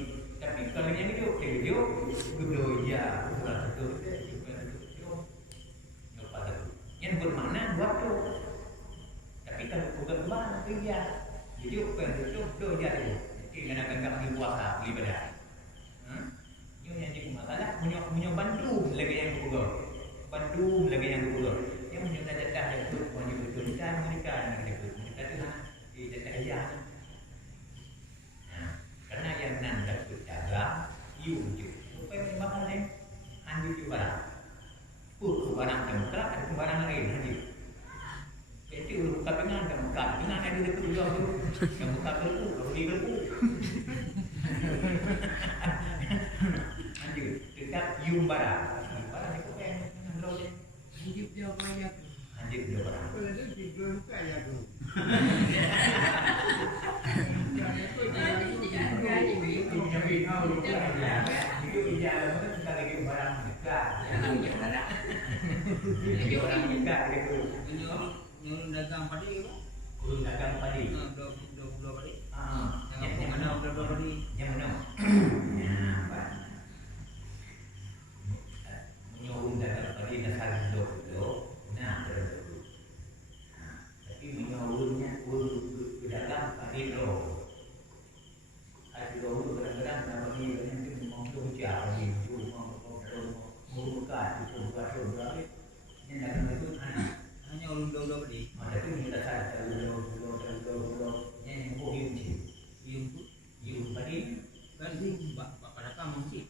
Tapi kalau yang itu video ya ukuran itu yang bermakna buat tu. Tapi kalau bukan mana dia. Jadi bukan itu jadi. Jadi kadang-kadang di puasa beli badan. Ini yang jadi masalah punya bantu lagi yang berkumpul. Bantu lagi yang berkumpul. Yang punya data yang punya betul kan mereka itu di data aja. Karena yang nan dapat jaga you supaya bakal deh anjur di barang. Barang tempat ada barang lain hadir. Jadi urut kapingan tempat dengan ada di kedua tu. Yang buka tu bagi tu. Anjur tetap you barang. Barang itu kan kalau Hidup dia banyak. anjur dia barang. Kalau dia tidur kaya tu. Itu ijazah itu kita lagi barang dekat. Jadi orang dekat gitu. Yang dagang padi tu, Urus dagang padi. 20 padi. Yang mana 20 padi. Yang mana? Ya, Pak. Menyuruh dagang padi dasar dulu. Nah, dulu. Tapi menyuruhnya urus dagang padi dulu. Ada dulu kadang-kadang dapat ni itu mau hujan ni, mau buka itu buka berapa? Yang dagang itu Hanya orang 20 padi. tapi kita sadar dulu yang bohong sih. Yung padi Kan pada kamu sih.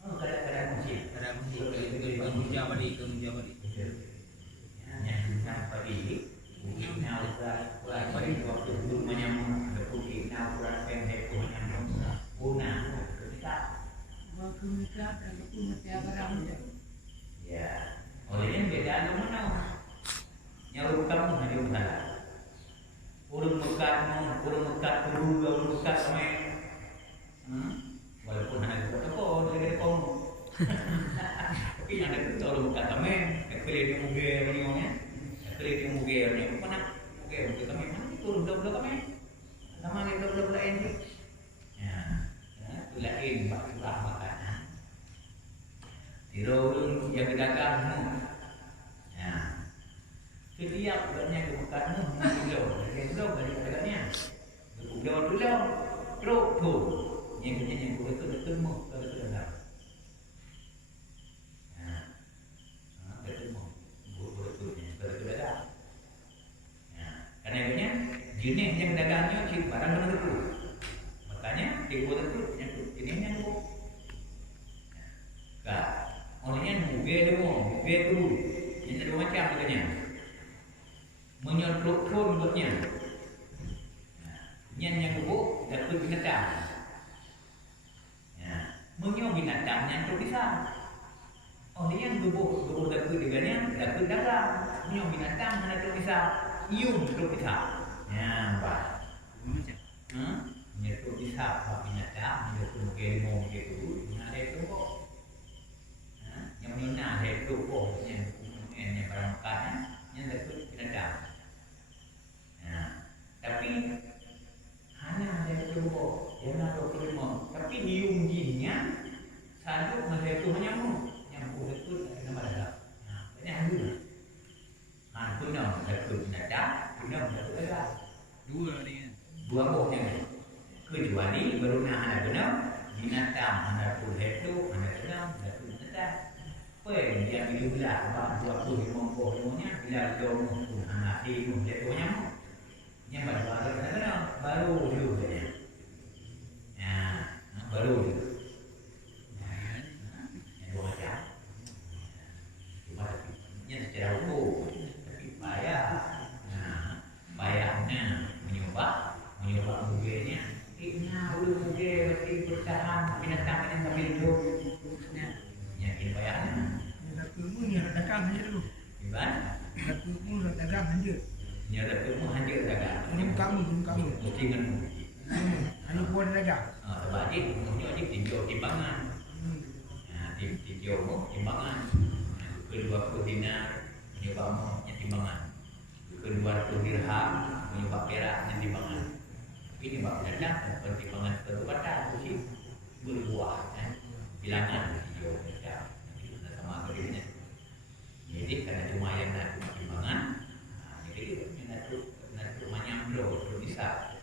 kadang-kadang sih. Ada musik. Kemuja padi. Yang padi now padi waktu dulu menyambung ada putih now kurang pendek menyambung guna kita menikah dan aku mesti barang dia. Ya, olehnya beda agama mana? Nyawa kamu hanya berhala. Urung mekat sama. Walaupun hanya berapa, dia kong. Tapi ada tu orang mekat sama. Kali dia mugir ni orangnya. Kali dia mugir ni mana? Mugir kami mana? Urung dah kami. Nama dia dah lain tu. Ya, lain bahagian makan. Tirul yang berdagang semua. Ya. Setiap bulannya kebukaanmu pulau. Yang pulau dari dagangnya. Pulau. Teruk. Yang betul mu. Betul dah. Ya. Betul mu. Betul dah. Ya. Karena jenis yang dagangnya cik barang benar itu. Makanya tipu itu jenisnya itu. Kak. Orangnya mugir dulu. Yang ada dua macam katanya. Menyeruk mulutnya. Yang kubuk dapat binatang. Menyeruk binatang yang terpisah. Orangnya kubuk dapat dengannya dapat dagang. Menyeruk binatang yang terpisah. Ium terpisah. Ya, Pak. Menyeruk terpisah binatang. Menyeruk mugir gitu. Ada itu kok. Yang mina itu kok yang barang makanan yang dapat binatang. Tapi hanya ada itu kok yang ada kelima. Tapi dium jinnya satu masa itu menyambung itu nama dalam. Banyak dulu. Guna dapat binatang, guna dapat dagang. Dua ni. Dua bohnya. Kecuali baru nak ada guna binatang, ada itu, ada dagang, dapat binatang. Yang hidup lah, buat tu mongkok semuanya bila jom anak hidup dia tu yang baru dulu saja. Ya, baru dulu. Yang dua macam. Cuma yang secara hukum tapi bayarnya menyubah mugirnya. Dulu mugir berarti bertahan binatang ini sambil hidup. Yang ini bayarnya. Kamu ni ada dagang saja dulu. Gimana? Kamu ada dagang saja. Nyara kamu hanya dagang. Ini kamu. Mesti dengan Hanya buat dagang. sebab dia punya tinjau timbangan. Tinjau timbangan. Kedua dinar menyebab timbangan. Kedua dirham menyebab perak dan timbangan. Ini bab dalam pertimbangan perubatan mesti berbuah bilangan tinjau sama kerjanya. Jadi karena cuma yang nak timbangan, jadi nak menyambro bisa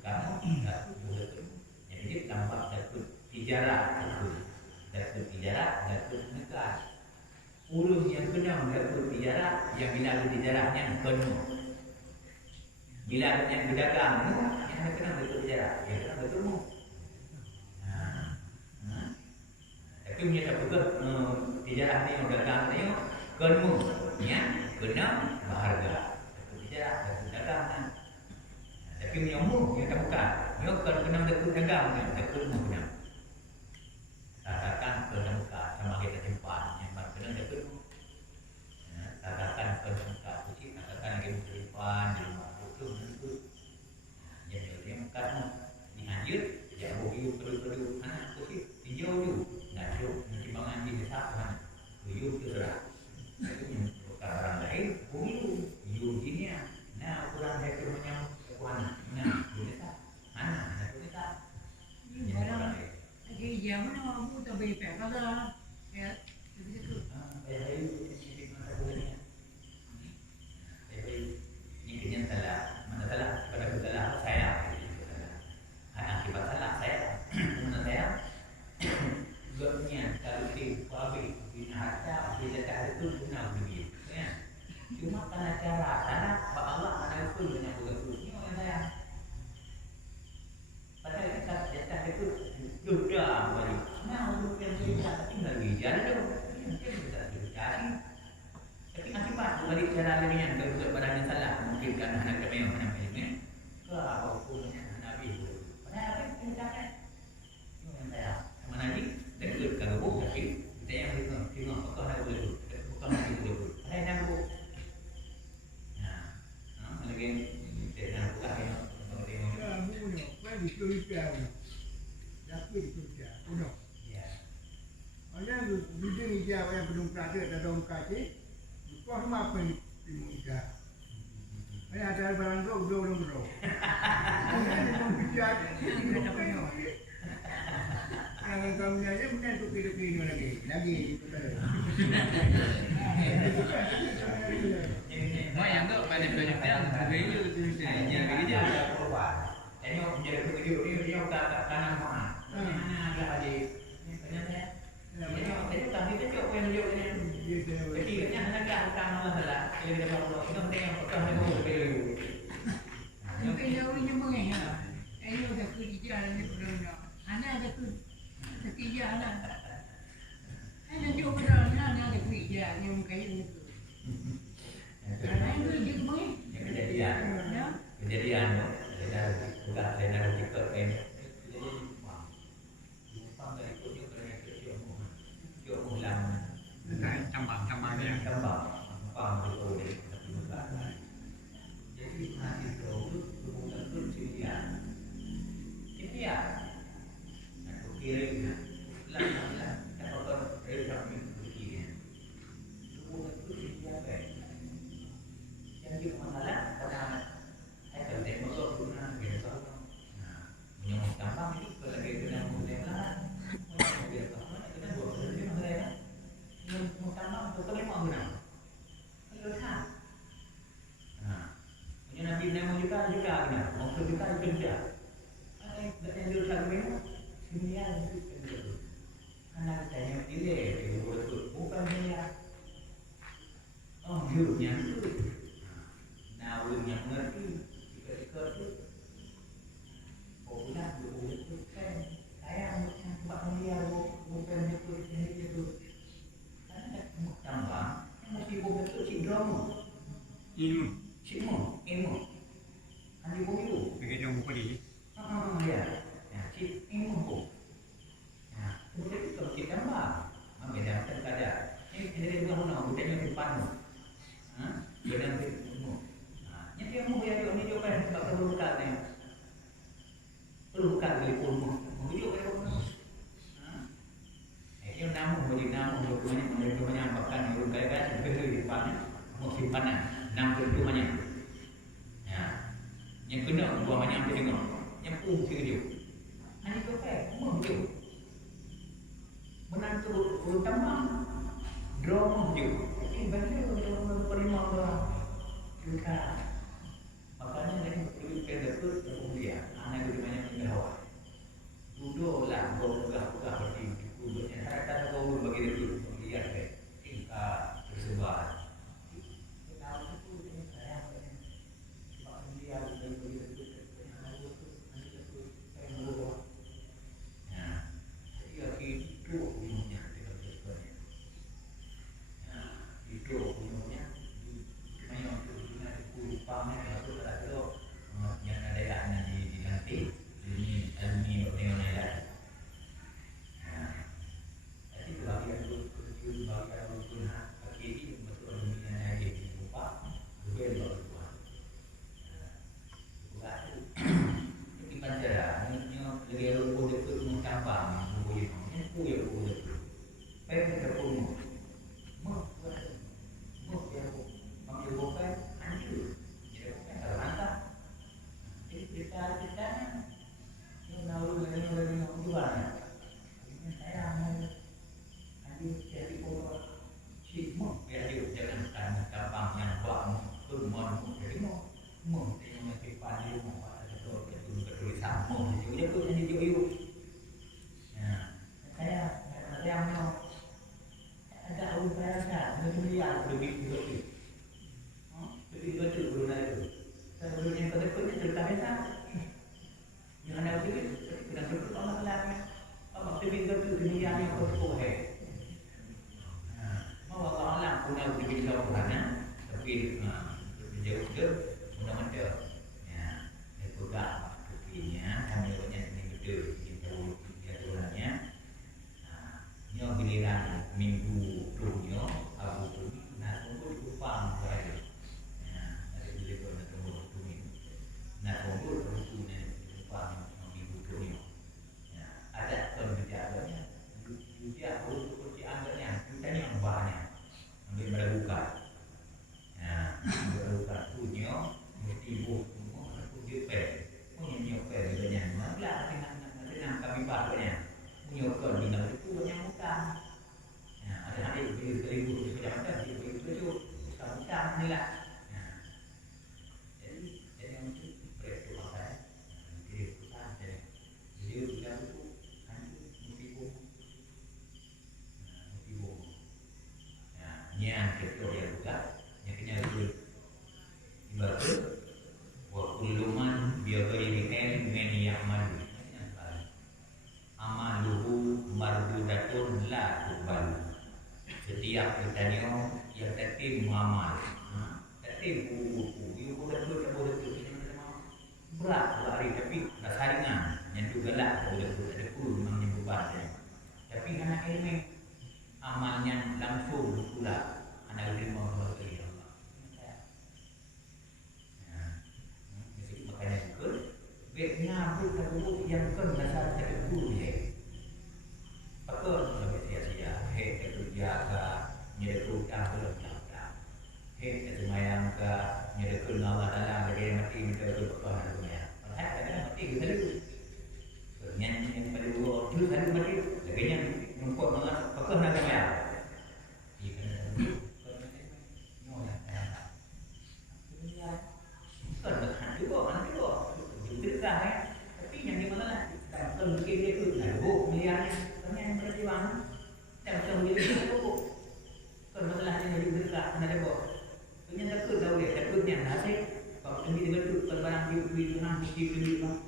kamu tak boleh. Jadi tampak dapat tijarah, dapat negara. Urus yang kena dapat tijarah, yang bila ada tijarahnya penuh. Bila ada yang berdagang, yang kena dapat tijarah, yang kena bertemu. Tapi punya tak betul tijarah ni orang dagang ni kena kena berharga. Tijarah dagang. Tapi punya yang tak bukan. Dia kalau kena dapat dagang ni, dapat kena. Katakan kena buka sama kita simpan yang kena dapat. Katakan kena buka kucing, katakan lagi simpan di rumah itu. Jadi dia bukan dihanjur, jauh perlu anak kucing dijauh. Timbangan di desa mana? Uyuh terserah. Orang lain, uyuh ini ya. Nah, kurang saya rumahnya kuan. Nah, di desa. Anak di desa. Ini barang lagi zaman aku tak beri pek pada ya. Ini kenyataan mana salah pada kesalahan saya. Akibat salah saya, menurut saya. Sebabnya kalau si pabrik bina harta dia tak ada tu guna duit, kan? Cuma karena cara salah, Allah ada tu dengan begitu. Ini orang saya. Padahal kita jatah itu sudah balik. Nah, untuk yang kita tinggal di jalan tu, mungkin kita cari. Tapi akibat balik cara lain yang berbuat barang yang salah, mungkin kan anak kami yang mana ini, kalau punya Nabi. Padahal apa yang kita cakap? Ini orang saya. Mana lagi? bidang ija yang belum ada dalam kaji. Kau rumah apa ni ija? Ini ada barang belum. Ini mau bicara ni. Kalau kamu aja bukan tu pilih lagi betul. Mau yang tu pada projectnya video tu yang video. Ini menjadi video dia kanan mana? Ada aja. Ini tadi tu cok video ni. Kecilnya hanya kanan masalah. Jadi dia bawa itu tengok pakai video. Mungkin jauh ni mungkin ya. Ini udah kerja ni belum dah. Anak ada kerja lah. Anak juga dah ada kerja yang kayak gitu. Anak itu juga mungkin. Kejadian kita buka lena TikTok kan. Cambang dia. Paham betul ni. Jadi nanti itu bukan kejadian. Ini ya. Aku kira lah. Kalau kau kami begini. Bukan kejadian kan. Yang juga masalah karena saya tengok guna gitu. Nah, yang gampang itu kalau kita mulai lah. Kita buat sendiri mulai lah. Yang gampang itu kalau mau guna. Kalau tak. Nah, punya nanti nama juga guna. Maksud juga kerja. Yang dulu saya memang sembilan itu kerja. Anak saya pilih bukan dia. Oh, hidupnya itu. Nah, yang mengerti jika itu bukan kan saya buat dia bukan itu ada tambah mesti bukan itu sindrom ilmu andi itu Begitu buku ni. ya ilmu nah kemudian itu kalau kita tambah beda terkadang ini dia bukan budaya depan beda ilmu yang dia mau yang ini juga kan tak perlu kan ilmu juga kan yang namu bagi namu banyak bahkan yang kaya di depan mau simpanan 6 itu banyak ya yang kena buang banyak tu tengok yang dia ini tu kan dia menantu utama draw dia ini benda penerima juga makanya dari berpikir betul kemudian anak itu banyak menjawab duduklah buka di kuburnya kata kau bagi itu lihat deh tingkah tersebar kalau itu ini saya sebab dia bagi itu itu umumnya itu umumnya banyak pamer itu ada yang ada yang di nanti ini neonai lagi. Jadi bagian itu bagian itu kaki betul dunia lagi dibuka bukan lupa. Bukan itu baca ini lagi lupa itu mencapai buku itu. Baik kita pun mau dia ambil bukan hancur. Kita yang lalu dari jualan. Ini saya mau jadi orang sibuk ya jangan gampang yang buang turun jadi mau yang masih padi mau ada itu sama itu jadi saya mau ada upaya kemudian lebih betul guna itu. Sebelum yang kedua cerita kita, yang ada itu kita sebut Allah lagi. Apa sebab itu dunia yang kotor mau Allah punya bibit lawannya, tapi jauh mudah-mudahan ya itu dah buktinya kami punya ini betul itu jadwalnya. Nyo giliran minggu dunia abu nah untuk upang saya. Nah, kumpul rukunnya upah minggu dunia. Ada kerjaannya, juga untuk kerjaan ni lah. Jadi yang itu proyek tu saya kira perusahaan saya. Jadi kita itu kan motivum. Yang kita dia buka, yang kena itu ibarat wakuluman biogayrikan meniyaman. Amaluhu mardudatun la tuqbal. Setiap pertanyaan yang tertim muamal, tertim buku boleh berat lari tapi rasa ringan yang juga lah boleh ada pun memang beban. Tapi anak ini amalnya langsung pula anak terima dari Allah. Makanya juga Vietnam itu yang kan dasar tertentu dia. Apa lebih sia-sia? Hei kerja nyedekut dalam dalam. Hei semayang ke nyedekut Allah dalam bagi mati kita itu apa namanya? Padahal kadang mati kita itu. Nyanyi yang pada dua tu satu mati. Lagi yang mengkot mana? Apa namanya? Tapi yang di mana lah? Kalau mungkin dia tu nak buat miliarnya, tapi yang berjuang, tak macam dia tu. Kalau masalahnya dari berkat, mana dia buat? Punya takut tahu dia, takutnya nasi. Kalau tinggi dia tu, kalau barang dia beli senang, mesti beli bang.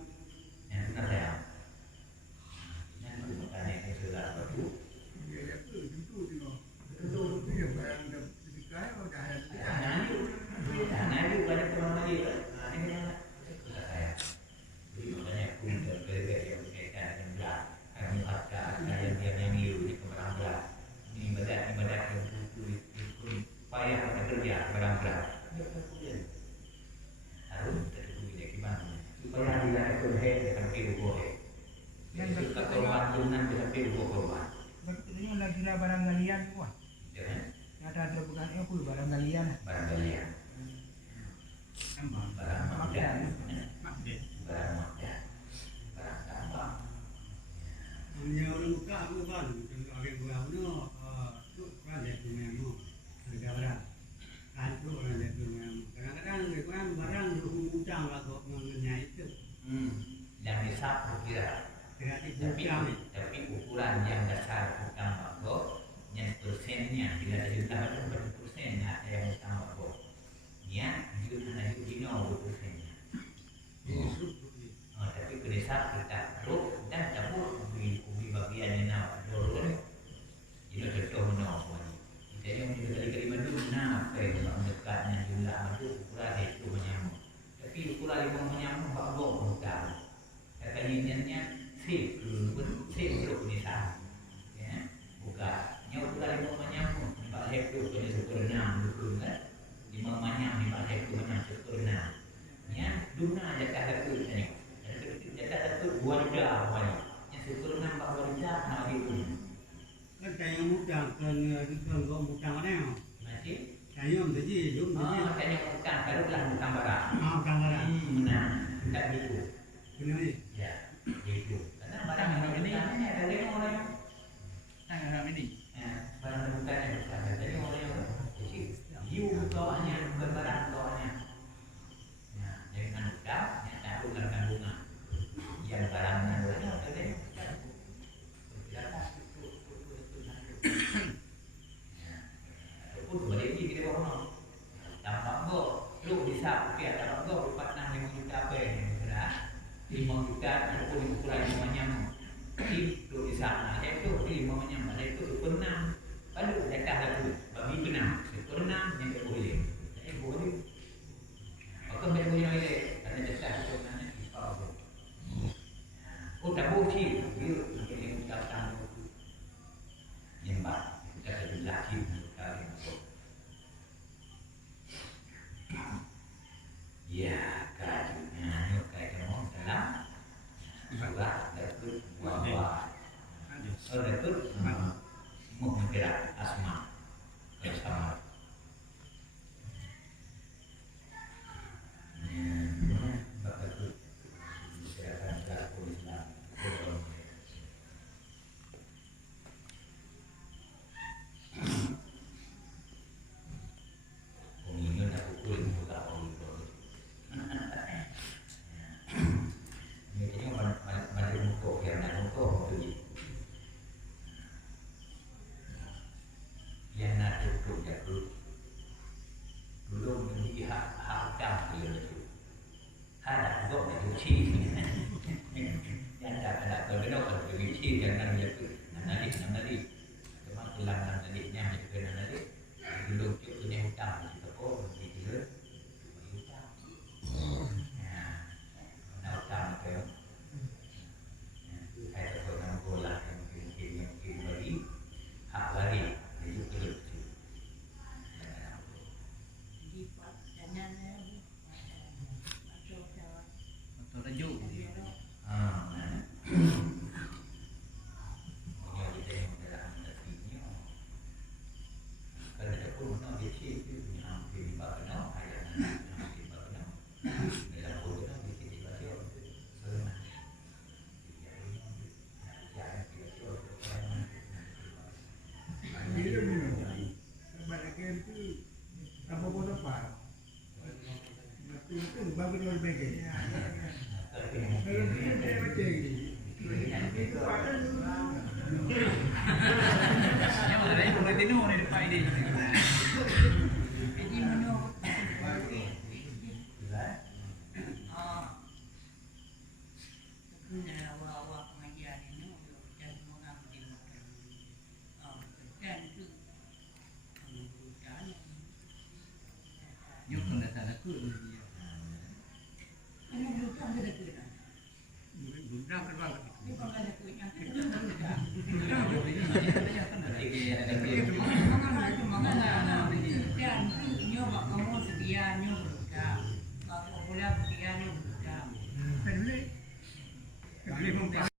Yang benar saya. Yang itu makanya saya sudah betul. Dia tu betul dia barang dah dikai atau dah ada. Nah itu banyak orang lagi. Ini yang saya. Jadi makanya pun berbagai yang berkaitan dengan berat, kami ada yang hiu di barang berat. Ini ibadat yang payah kita kerja barang berat. Harus terkuat gimana? Supaya tidak ada kerja sampai boleh. Yang korban tunan sampai korban. Betulnya lagi lah barang galian tu kan. Ada bukan apa barang galian. Barang galian. Barang makan. Barang makan. Barang tambang. Nhiều nó cả cũng còn cái vào nó chút qua để tụi mình mua rồi ra ra ăn chút là để tụi mình kadang-kadang người quen barang cũng chẳng là có người nhảy itu Yang disapu kira. Tapi ukuran yang dasar utang makro, yang persennya bila ada utang berapa persen ada yang utang makro. Ya, itu hanya dino persennya. Tapi pada saat kita taruh dan cabut ubi bagian yang nak dorong, itu contoh mana pun. Kita yang dari madu nak dekatnya jumlah madu ukuran itu menyamuk. Tapi ukuran lima menyamuk bagus utang. Katanya sip untuk nisah, ya, bukan. Yang ukuran lima menyamuk, 4 hektar pada syukur 6 betul kan? 5 menyamuk 4 hektar macam syukur 6. Ya, duna jatah satu ni. Jatah satu wadah wani. Yang syukur 6 4 wadah nak itu. cái cây mutang cần có mutang ở đây không? Masih. Cây ông thế gì đúng thế gì? Makanya bukan kalau lah bukan barang. Mutang ở đây. Benar, tidak gitu. Benar ni. Ya, gitu. Karena barang ini ada lima orang. Tang orang ini. Ya, barang bukan yang bukan ada lima orang. Jadi, you kawannya bukan barang kawannya. Ya, jangan lupa, ya tahu kandungan. Yang barangnya ada lima. Pun boleh pergi kita orang. Dapat go, lu bisa okey dapat go 4 6 5 juta apa ni sudah. 5 juta ataupun ukuran 5 nyam. Lu bisa nah itu 5 nyam ada itu pernah tu jago. Dulu menjadi hak jam dia tu. Ada juga mencuci. Yang ada kalau kalau mencuci jangan dia tu. Nanti. Cuma kehilangan nantinya juga nanti. Dulu tu punya hutang kita oh dia hutang. Nah, hutang ke. Saya tak pernah bola yang bagi hak lagi itu perlu. Atau rajuk. Dia minum. Banyak yang tu tanpa bodoh apa. Itu bagus orang baik. Kalau dia macam ni. Itu pakai dulu. Yang ada yang boleh tino ni depan dia. Jadi menurut sebenarnya awal-awal pengajian ini dan mengambil kerjaan itu mengurusan Nyok kena salah ku dia. karena bukan ada kerjaan. Bukan kerbang. Ini kalau ada kerjaan kita tak ada. Kerjaan itu nyoba kamu sekian nyoba kalau boleh